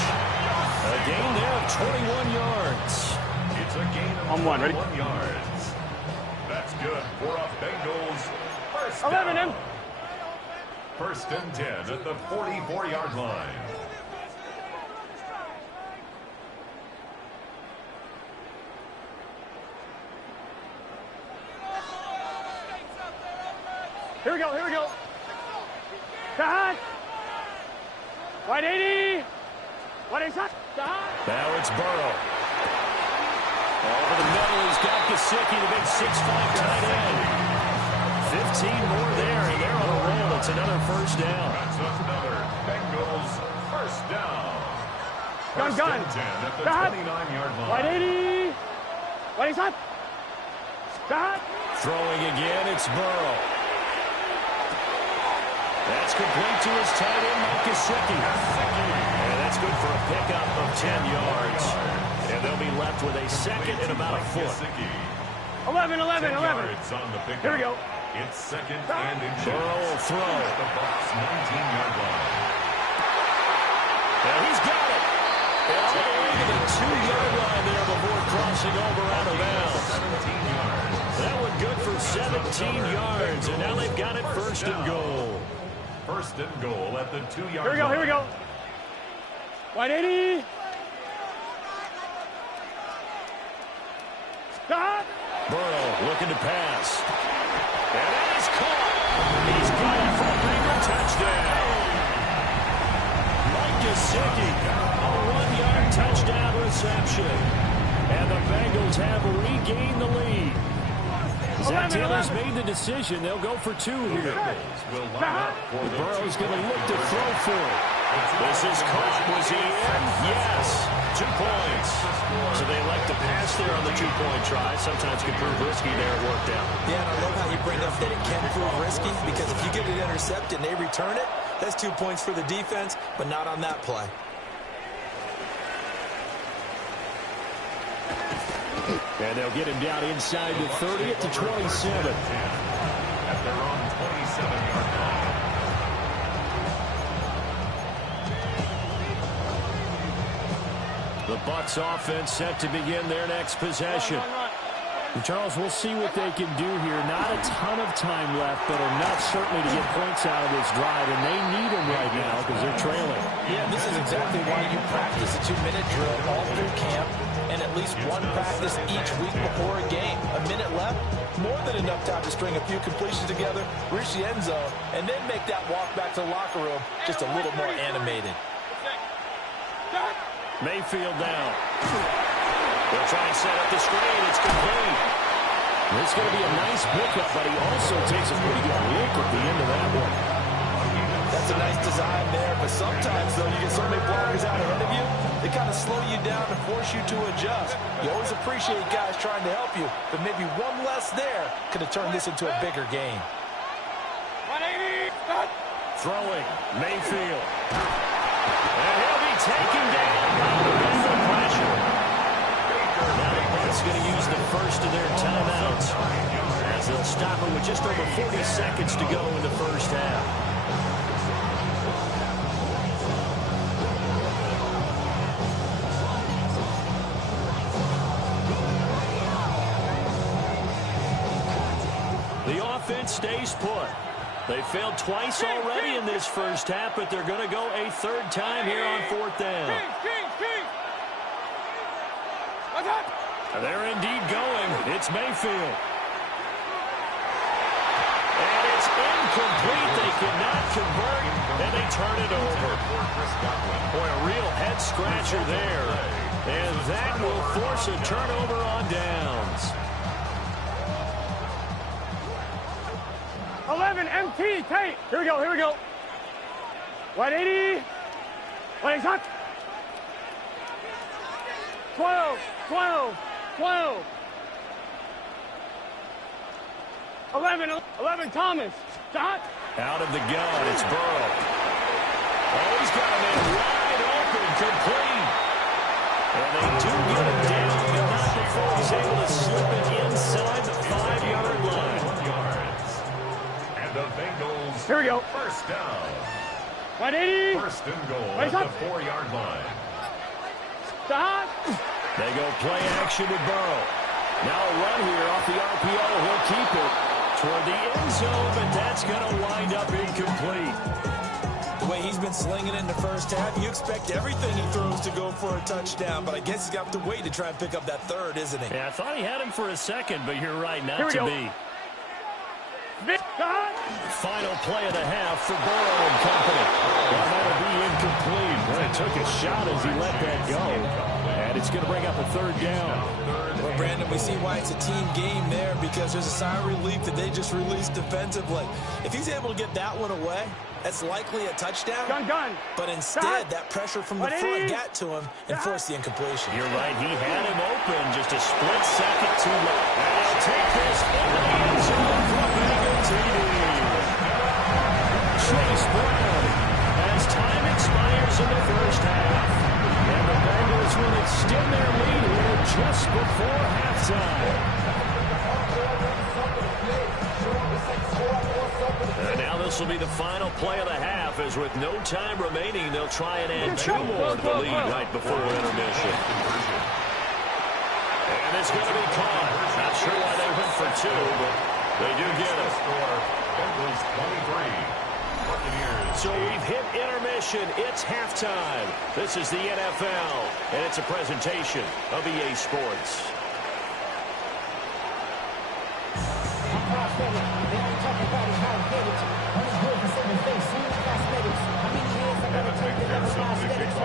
A gain there of 21 yards. It's a gain of 21 yards. That's good for a Bengals first down. 11 M. First and 10 at the 44-yard line. Here we go, here we go. Cut. 180. 180. Now it's Burrow. Over the middle, he's got Gesicki, the big 6'5" tight end. 15 more there, and they're on a roll. It's another first down. That's another Bengals first down. First Gun. and 10 at the Stop. 29-yard line. 180. 180. Stop. Throwing again, it's Burrow. That's complete to his tight end, Mike Gesicki. And that's good for a pickup of 10 yards. And they'll be left with a second and about a foot. 11. On the pickup. Here we go. It's second and inches. Burrow will throw. At the box 19-yard line. And he's got it. And all the way to the 2-yard line there before crossing over out of bounds. 17 yards. That one good for 17 yards. And now they've got it first and goal. First and goal at the 2-yard line. Here we go. 180. Stop. Burrow looking to pass. And that is caught. He's got it for a bigger touchdown. Mike Gesicki, a 1-yard touchdown reception. And the Bengals have regained the lead. Zach Taylor's made the decision. They'll go for 2 here. Will line up for the Burrow's going to look to throw for it. This is caught. Was he in? Yes. 2 points. So they elect to pass there on the 2-point try. Sometimes can prove risky there. It worked out. Yeah, and I love how you bring up that it can prove risky, because if you get it intercepted and they return it, that's 2 points for the defense, but not on that play. And they'll get him down inside the 30 at the 27. At their own 27-yard line. The Bucs offense set to begin their next possession. And Charles, we'll see what they can do here. Not a ton of time left, but enough certainly to get points out of this drive, and they need them right now because they're trailing. Yeah, this is exactly why you practice a 2-minute drill all through camp, and at least one practice each week before a game. A minute left, more than enough time to string a few completions together, reach the end zone, and then make that walk back to the locker room just a little more animated. Mayfield down. They'll try and set up the screen. It's complete. It's going to be a nice pickup, but he also takes a pretty good look at the end of that one. That's a nice design there, but sometimes, though, you get so many blockers out ahead of you, they kind of slow you down and force you to adjust. You always appreciate guys trying to help you, but maybe one less there could have turned this into a bigger game. 180. Stop. Throwing. Mayfield. And he'll be taken down by the Bengal pressure. Now the Bucs going to use the first of their timeouts as they'll stop it with just over 40 seconds to go in the first half. The offense stays put. They failed twice already in this first half, but they're going to go a 3rd time here on 4th down. They're indeed going. It's Mayfield. And it's incomplete. They cannot convert, and they turn it over. Boy, a real head-scratcher there. And that will force a turnover on downs. 11 MT tight. Here we go. 180. 180. 12. 11 Thomas. Stop. Out of the gun, it's Burrow. Oh, he's got a man wide open, complete. And they do get him down, but not before he's able to slip it inside the 5-yard line. And the Bengals. Here we go. First down. 180. First and goal at the 4-yard line. Stop. They go play action with Burrow. Now a run here off the RPO. He'll keep it toward the end zone, but that's going to wind up incomplete. The way he's been slinging it in the first half, you expect everything he throws to go for a touchdown, but I guess he's got to wait to try and pick up that 3rd, isn't he? Yeah, I thought he had him for a second, but you're right, not Here we to go. be. Stop. Final play of the half for Burrow and company. Well, that'll be incomplete. Well, he took a shot as he let that go. And and it's going to bring up a third down. Well, Brandon, we see why it's a team game there, because there's a sigh of relief that they just released defensively. If he's able to get that one away, that's likely a touchdown. But instead, that pressure from the front got to him and forced the incompletion. You're right. He had him open just a split second too late. And he'll take this into the end zone for a Bengal TD. Chase Brown as time expires in the first half. And the Bengals will extend their lead here just before halftime. And now this will be the final play of the half, as with no time remaining, they'll try and add 2 more to the lead right before intermission. And it's going to be caught. Not sure why they went for 2, but they do get it. Bengals 23. So we've hit intermission. It's halftime. This is the NFL, and it's a presentation of EA Sports.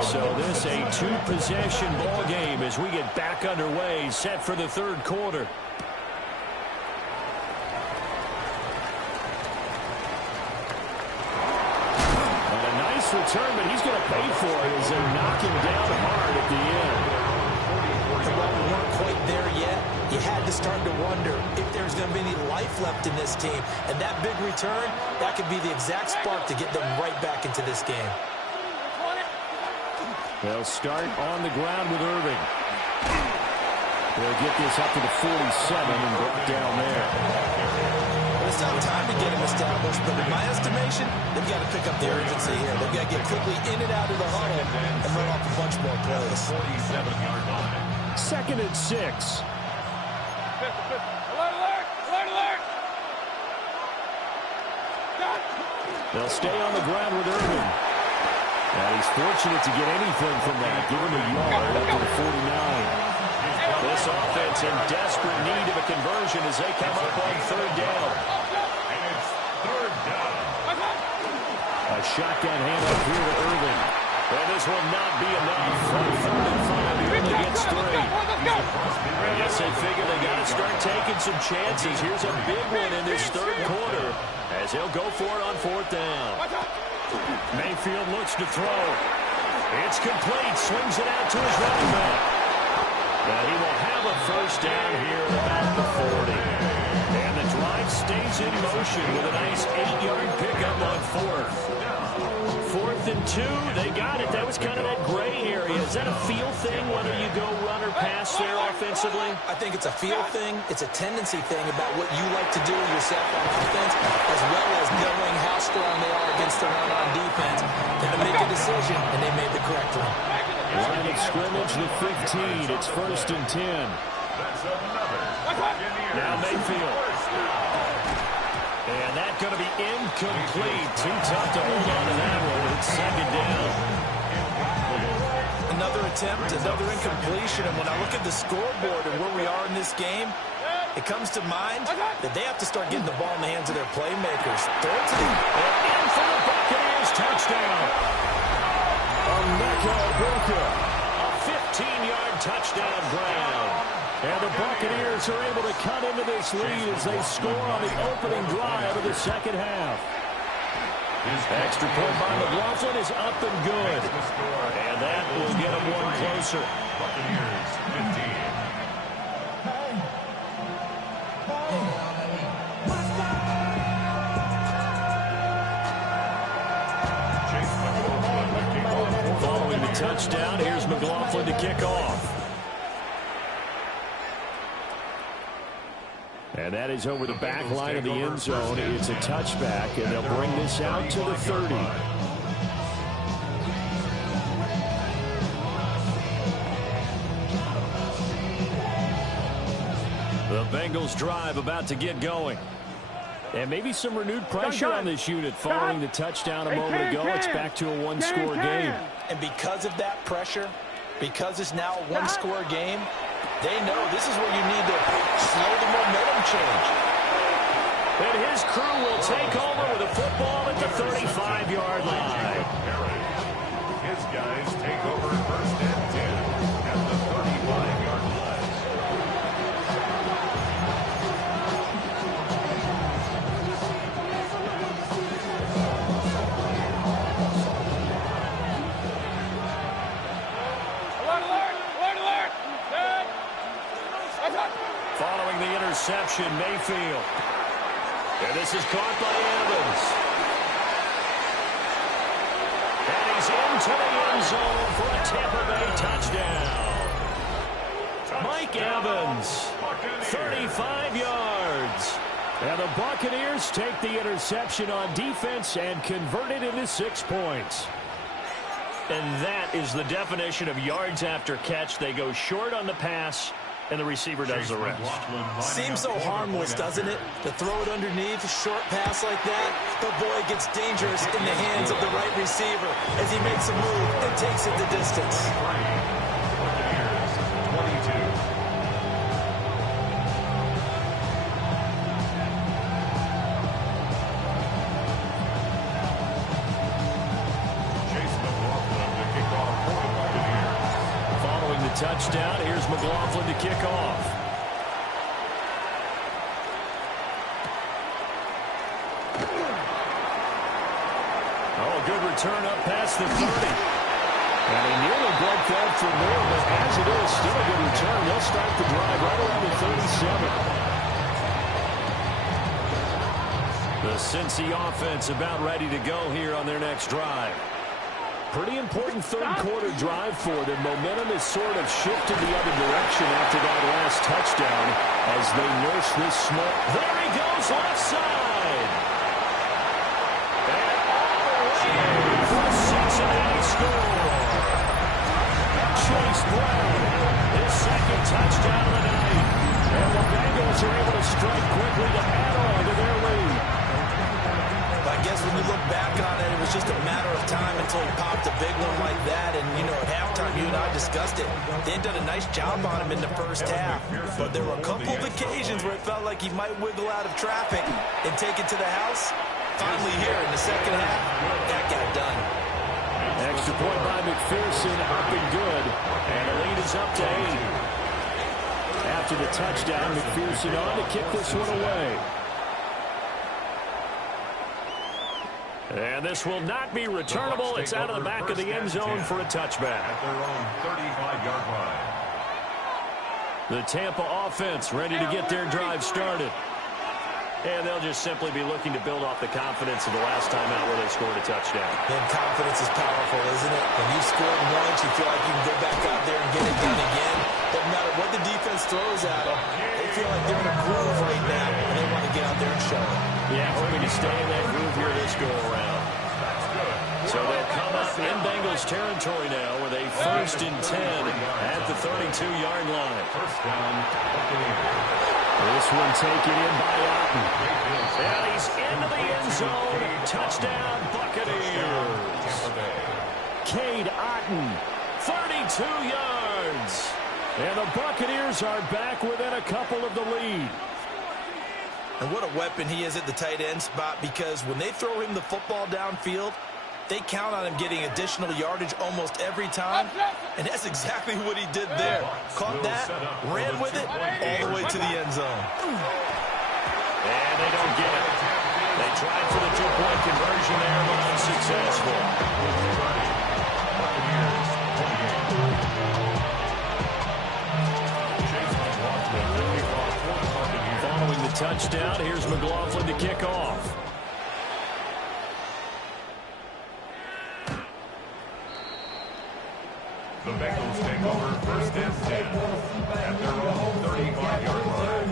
So this a 2-possession ball game as we get back underway, set for the third quarter. Return, but he's going to pay for it as they knock him down hard at the end. While we weren't quite there yet, you had to start to wonder if there's going to be any life left in this team. And that big return, that could be the exact spark to get them right back into this game. They'll start on the ground with Irving. They'll get this up to the 47 and brought down there. It's not time to get him established, but in my estimation, they've got to pick up the urgency here. They've got to get quickly in and out of the huddle and run off a bunch more plays. 47-yard line. 2nd and 6. Alert, alert, alert, alert. They'll stay on the ground with Irving. And he's fortunate to get anything from that. Give him a yard up to the 49. This offense in desperate need of a conversion as they come up on 3rd down. And it's 3rd down. A shotgun handoff here to Irving. And this will not be enough. On 3rd and 5, he only gets 3. I guess they figure they got to start taking some chances. Here's a big one in this 3rd quarter as he'll go for it on 4th down. Mayfield looks to throw. It's complete. Swings it out to his running back. But he will have a 1st down here at about the 40. And the drive stays in motion with a nice 8-yard pickup on 4th. 4th and 2, they got it. That was kind of that gray area. Is that a feel thing, whether you go run or pass there offensively? I think it's a feel thing. It's a tendency thing about what you like to do yourself on offense, as well as knowing how strong they are against the run on defense. Got to make a decision, and they made the correct one. Line of scrimmage, the 15. It's 1st and 10. That's another. Now Mayfield. And that's going to be incomplete. Too tough to hold on to that one. It's 2nd down. Another attempt, another incompletion. And when I look at the scoreboard and where we are in this game, it comes to mind that they have to start getting the ball in the hands of their playmakers. Throw it to the In for the Buccaneers touchdown. Emeka Egbuka. A 15-yard touchdown ground. And the Buccaneers are able to cut into this lead as they score on the opening drive of the 2nd half. Extra point by McLaughlin is up and good. And that will get them one closer. Buccaneers 15. Following the touchdown, here's McLaughlin to kick off. And that is over the back line of the end zone. It's a touchback, and they'll bring this out to the 30. The Bengals drive about to get going. And maybe some renewed pressure on this unit following the touchdown a moment ago. It's back to a 1-score game. And because of that pressure, because it's now a 1-score game, they know this is where you need to slow the momentum change. And his crew will take over with a football at the 35-yard line. His guys take over 1st and 10 at the 35. possession, Mayfield. And this is caught by Evans. And he's into the end zone for a Tampa Bay touchdown. Mike Evans, 35 yards. And the Buccaneers take the interception on defense and convert it into 6 points. And that is the definition of yards after catch. They go short on the pass, and the receiver does the rest. Seems so harmless, doesn't it? To throw it underneath, a short pass like that. But boy, it gets dangerous in the hands of the right receiver as he makes a move and takes it the distance. Touchdown. Here's McLaughlin to kick off. Oh, good return up past the 30. And he nearly broke that for more, but as it is, still a good return. They'll start the drive right around the 37. The Cincy offense about ready to go here on their next drive. Pretty important third-quarter drive for them. Momentum has sort of shifted the other direction after that last touchdown as they nurse this small. There he goes, left side. And all the way for a Cincinnati score. Chase Brown, his second touchdown of the night. And the Bengals are able to strike quickly to add on to their lead. I guess when you look back on it, it was just a matter of time until he popped a big one like that. And, you know, at halftime, you and I discussed it. They had done a nice job on him in the first half. But there were a couple of occasions where it felt like he might wiggle out of traffic and take it to the house. Finally here in the second half, that got done. Extra point by McPherson, up and good. And the lead is up to 8. After the touchdown, McPherson on to kick this one away. And this will not be returnable. It's out of the back of the end zone for a touchback. At their own 35-yard line. The Tampa offense ready to get their drive started. And they'll just simply be looking to build off the confidence of the last time out where they scored a touchdown. And confidence is powerful, isn't it? When you've scored once, you feel like you can go back out there and get it done again. Doesn't matter what the defense throws at them. They feel like they're in a groove right now, and they want to get out there and show it. Yeah, hoping to stay in that groove here this go-around. So they'll come up in Bengals territory now with a 1st and 10 at the 32-yard line. First down. This one taken in by Otten. And he's into the end zone. Touchdown, Buccaneers. Cade Otten, 32 yards. And the Buccaneers are back within a couple of the lead. And what a weapon he is at the tight end spot, because when they throw him the football downfield, they count on him getting additional yardage almost every time. And that's exactly what he did there. Caught that, ran with it, all the way to the end zone. And they don't get it. They tried for the two-point conversion there, but unsuccessful. Following the touchdown, here's McLaughlin to kick off. The Bengals take over 1st and 10 at their own 35-yard line.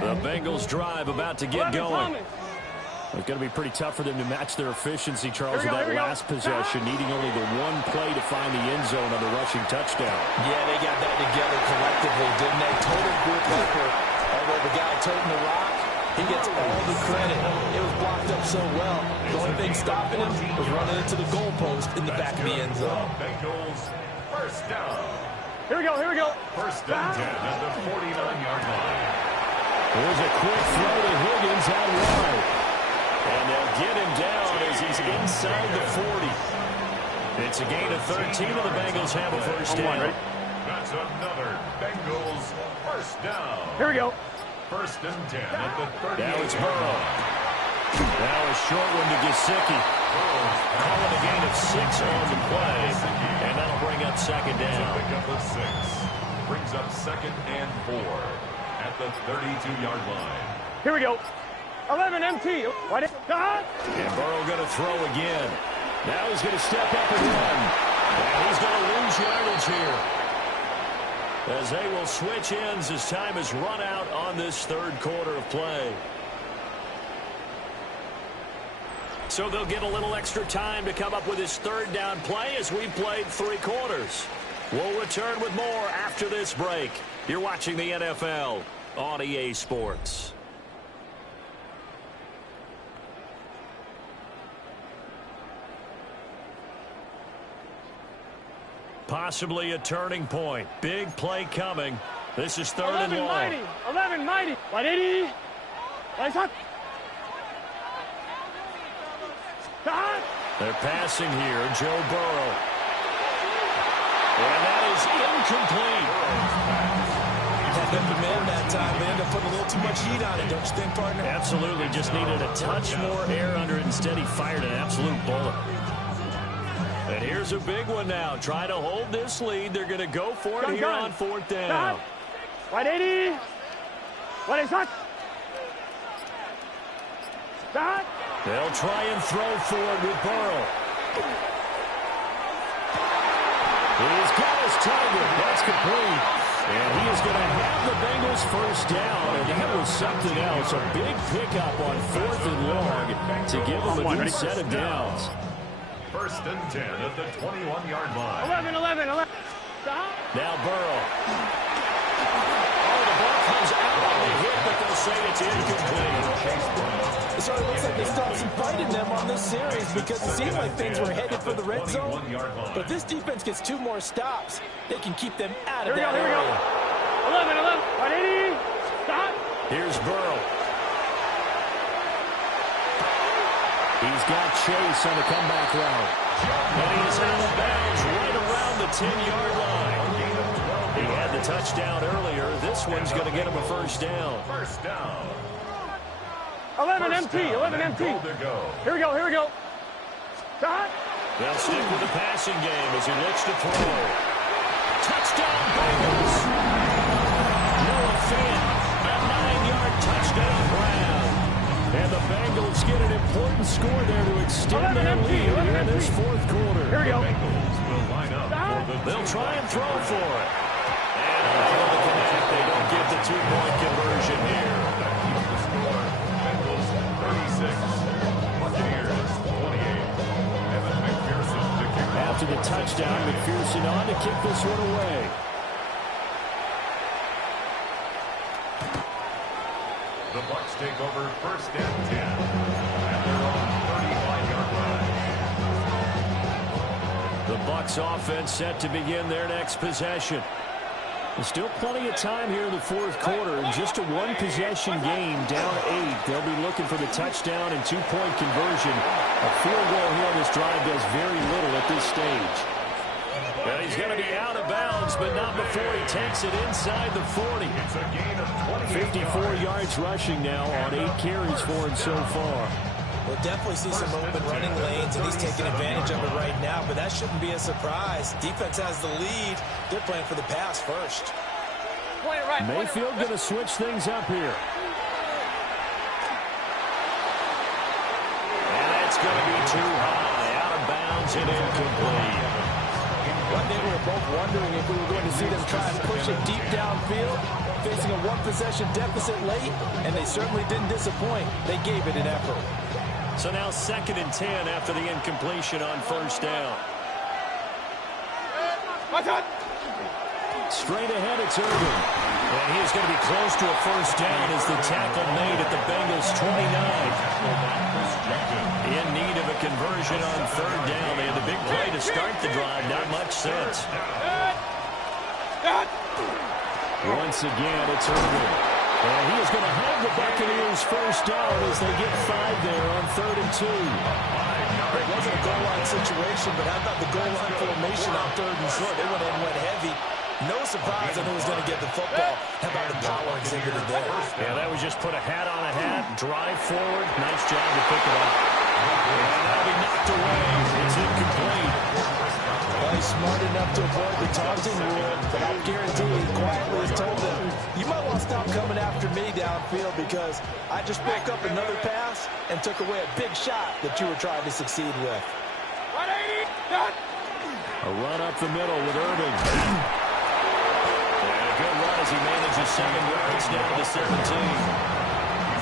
The Bengals drive about to get going. It's going to be pretty tough for them to match their efficiency, Charles, with that last possession, needing only the one play to find the end zone on the rushing touchdown. Yeah, they got that together collectively, didn't they? Total group effort. Although the guy toting the rock, he gets all the credit. It was blocked up so well. The only thing stopping him was running into the goalpost in the back of the end zone. Bengals, first down. Here we go, here we go. 1st and 10 at the 49-yard line. Here's a quick throw to Higgins out wide. And they'll get him down as he's inside the 40. It's a gain of 13, and the Bengals have a first down. That's another Bengals first down. Here we go. 1st and 10 at the 38. Now it's Burrow. Now a short one to Gesicki. Calling a gain of 6 on the play, and that'll bring up second down. Pick up a 6. Brings up 2nd and 4 at the 32-yard line. Here we go. 11 MT. What is that? And Burrow going to throw again. Now he's going to step up and run. And he's going to lose yardage here, as they will switch ends as time has run out on this third quarter of play. So they'll get a little extra time to come up with his third down play as we played 3 quarters. We'll return with more after this break. You're watching the NFL on EA Sports. Possibly a turning point. Big play coming. This is 3rd and long. 11 mighty. 180. They're passing here. Joe Burrow. And that is incomplete. Had them demand that time. They ended up putting a little too much heat on it, don't you think, partner? Absolutely. Just needed a touch more air under it. Instead, he fired an absolute bullet. And here's a big one now. Trying to hold this lead. They're going to go for it here on 4th down. 180. What is that? They'll try and throw for it with Burrow. He's got his target. That's complete. And he is going to have the Bengals first down. And that was something else. A big pickup on 4th and long to give them a new set of downs. 1st and 10 at the 21-yard line. 11. Now Burrow. Oh, the ball comes out on the hit, but they'll say it's incomplete. It sort of looks like they stopped some fight in them on this series because it seemed like things were headed for the red zone. But this defense gets 2 more stops. They can keep them out of that area. 11. 180. Stop. Here's Burrow. He's got Chase on the comeback route. And he's out of bounds right around the 10-yard line. He had the touchdown earlier. This one's going to get him a first down. 1st down. 11 MT. 11 MT. Here we go. Stop. They'll stick with the passing game as he looks to throw. Touchdown Bengals. Noah Fant, a 9-yard touchdown grab. And the Bengals get an important score there to extend their lead here in this 4th quarter. Here we go. Bengals will line up for the They'll try and throw for it. And until the connect, they don't get the 2-point conversion here. The score, Bengals 36, Buccaneers 28. Evan McPherson to kick off. After the touchdown, McPherson on to kick this one away. The Bucs take over 1st and 10 at their own 35-yard line. The Bucs offense set to begin their next possession. There's still plenty of time here in the 4th quarter. Just a 1-possession game, down 8. They'll be looking for the touchdown and 2-point conversion. A field goal here on this drive does very little at this stage. Well, he's going to be out of bounds, but not before he takes it inside the 40. It's a gain of 54 yards rushing now on 8 carries for him so far. We'll definitely see some open running lanes, and he's taking advantage of it right now, but that shouldn't be a surprise. Defense has the lead. They're playing for the pass first. Mayfield going to switch things up here. And that's going to be too high. Out of bounds and incomplete. I think we were both wondering if we were going to see them try and push it deep downfield, facing a 1-possession deficit late, and they certainly didn't disappoint. They gave it an effort. So now 2nd and 10 after the incompletion on 1st down. Straight ahead, it's Irvin. And he is going to be close to a first down as the tackle made at the Bengals' 29. In need of a conversion on 3rd down. They had the big play to start the drive. Not much sense. Once again, it's Irvin. And he is going to have the Buccaneers first down as they get 5 there on 3rd and 2. It wasn't a goal line situation, but how about the goal line formation on 3rd and short? They went in and went heavy. No surprise on who was going to get the football. How about the power exhibited there? Yeah, that was just put a hat on a hat, drive forward. Nice job to pick it up. And that'll be knocked away. It's incomplete. Well, he's smart enough to avoid the taunting rule, but I guarantee he quietly has told them, you might want to stop coming after me downfield because I just broke up another pass and took away a big shot that you were trying to succeed with. 180, done. A run up the middle with Irving. And a good run as he manages 7 yards down to 17.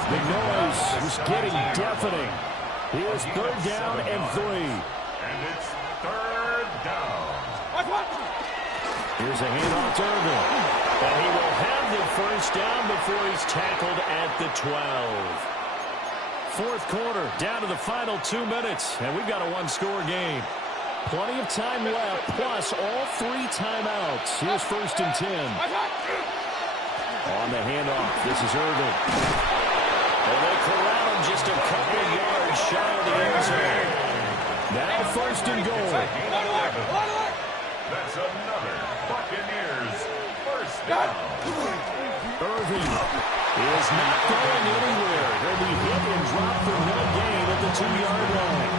The noise is getting deafening. Here's 3rd down and 3. And it's 3rd down. Here's a handoff to Irving. And he will have the 1st down before he's tackled at the 12. 4th quarter, down to the final 2 minutes. And we've got a 1-score game. Plenty of time left, plus all 3 timeouts. Here's 1st and 10. On the handoff, this is Irving. And they corral him just a couple yards shy of the end zone. Now 1st and goal. That's another Buccaneers 1st down. Irving is not going anywhere. He'll be hit and dropped for no gain at the 2-yard line.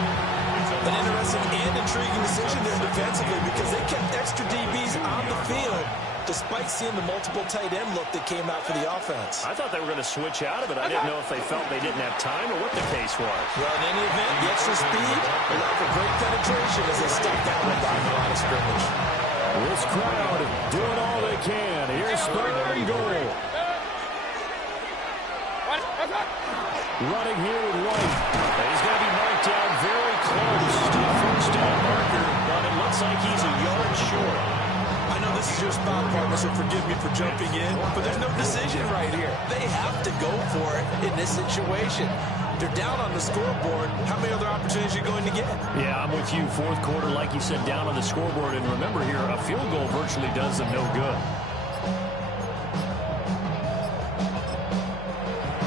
An interesting and intriguing decision there defensively because they kept extra DBs on the field despite seeing the multiple tight end look that came out for the offense. I thought they were going to switch out of it. I didn't know if they felt they didn't have time or what the case was. Well, in any event, the extra speed allowed for great penetration as they stuck that one by the line of scrimmage. This crowd doing all they can. Here's 3rd and goal. Running here with White. He's going to be marked down very close to the 1st down marker, but it looks like he's a yard short. I know this is your spot, partner, so forgive me for jumping in, but there's no decision right here. They have to go for it in this situation. They're down on the scoreboard. How many other opportunities are you going to get? Yeah, I'm with you. 4th quarter, like you said, down on the scoreboard. And remember here, a field goal virtually does them no good.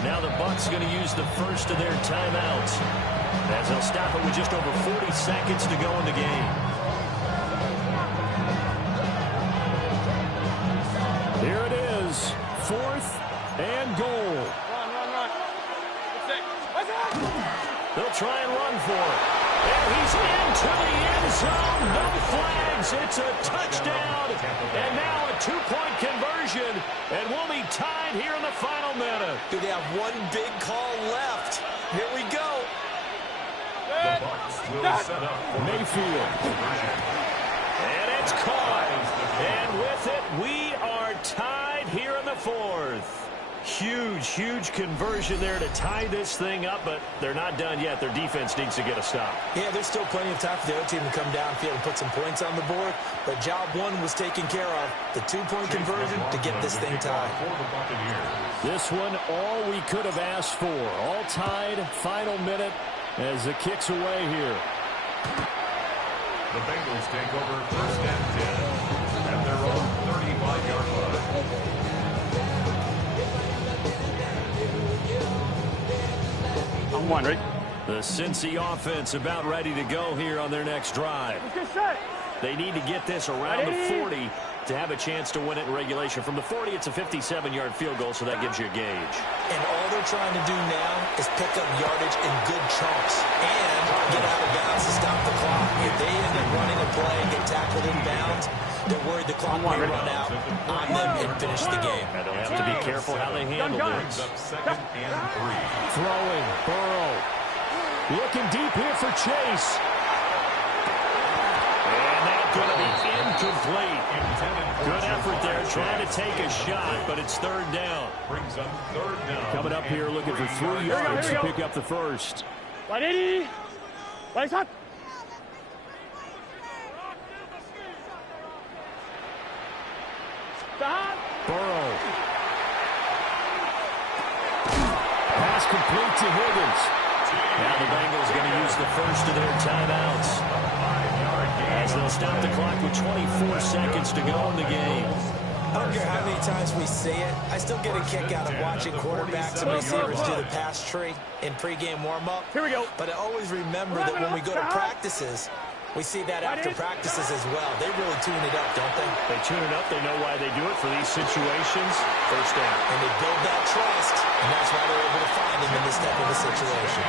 Now the Bucs going to use the first of their timeouts as they'll stop it with just over 40 seconds to go in the game. Here it is, 4th and goal. Run. They'll try and run for it. And he's into the end zone. No flags. It's a touchdown. And now a 2-point conversion. And we'll be tied here in the final minute. Do they have one big call left? Here we go. The Bucs will set up for Mayfield. And it's caught. And with it, we are tied here in the 4th. Huge conversion there to tie this thing up, but they're not done yet. Their defense needs to get a stop. Yeah, there's still plenty of time for the other team to come downfield and put some points on the board, but job 1 was taken care of. The 2-point conversion to get this thing tied. for the Buccaneers. This one, all we could have asked for. All tied, final minute as the kick's away here. The Bengals take over 1st and 10 at their own 35-yard line. One, right? The Cincy offense about ready to go here on their next drive. They need to get this around the 40 to have a chance to win it in regulation. From the 40, it's a 57-yard field goal, so that gives you a gauge. And all they're trying to do now is pick up yardage in good chunks and get out of bounds to stop the clock. If they end up running a play and get tackled in bounds, they're worried the clock may run out on them and finish the game. And they'll have to be careful how they handle this. Up 2nd and 3. Throwing, Burrow. Looking deep here for Chase. And that's going to be incomplete. Good effort there, trying to take a shot, but it's 3rd down. Brings up 3rd down. Coming up here looking for 3 yards to pick up the 1st. 180. Right up. Burrow. Pass complete to Higgins. Now the Bengals going to use the first of their timeouts as they'll stop the clock with 24 seconds to go in the game. I don't care how many times we see it. I still get a kick out of watching quarterbacks and receivers do the pass tree in pregame warm-up. Here we go. But I always remember that when we go to practices, We see that after practices as well. They really tune it up, don't they? They tune it up. They know why they do it for these situations. First down. And they build that trust, and that's why they're able to find him in this type of a situation.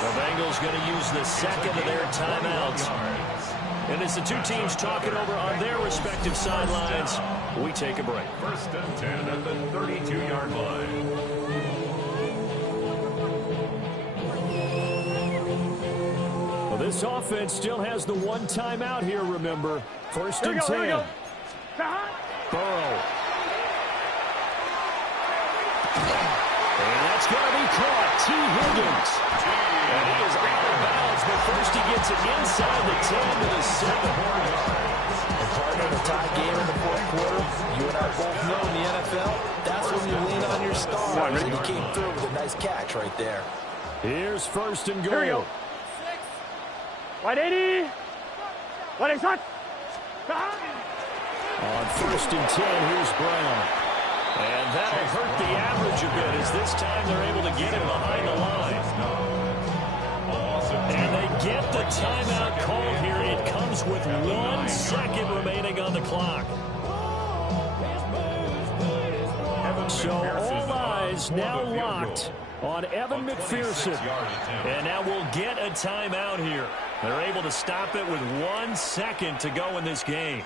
The Bengals going to use the second of their timeouts. And as the two teams talking over on their respective sidelines, we take a break. First and 10 at the 32-yard line. This offense still has the one timeout here, remember. First and 10. Burrow. And that's going to be caught. T. Higgins. And he is out of bounds, but first he gets it inside the 10 to the 7. And partner, in a tie game in the fourth quarter, you and I both know in the NFL, that's when you lean on your stars. And he came through with a nice catch right there. Here's first and goal. Here we go. Wide 80. Wide is hot. On first and 10, here's Brown. And that'll hurt the average a bit as this time they're able to get him behind the line. And they get the timeout called here. It comes with 1 second remaining on the clock. So all eyes now locked on Evan McPherson. And now we'll get a timeout here. They're able to stop it with 1 second to go in this game.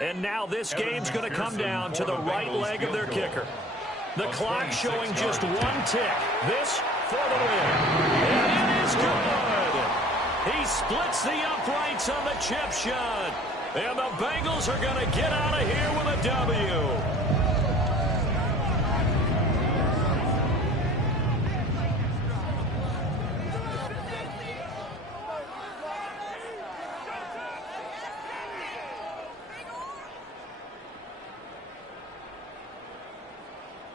And now this game's going to come down to the right leg of their kicker. The clock showing just 1 tick. This for the win. And it is good. He splits the uprights on the chip shot. And the Bengals are going to get out of here with a W.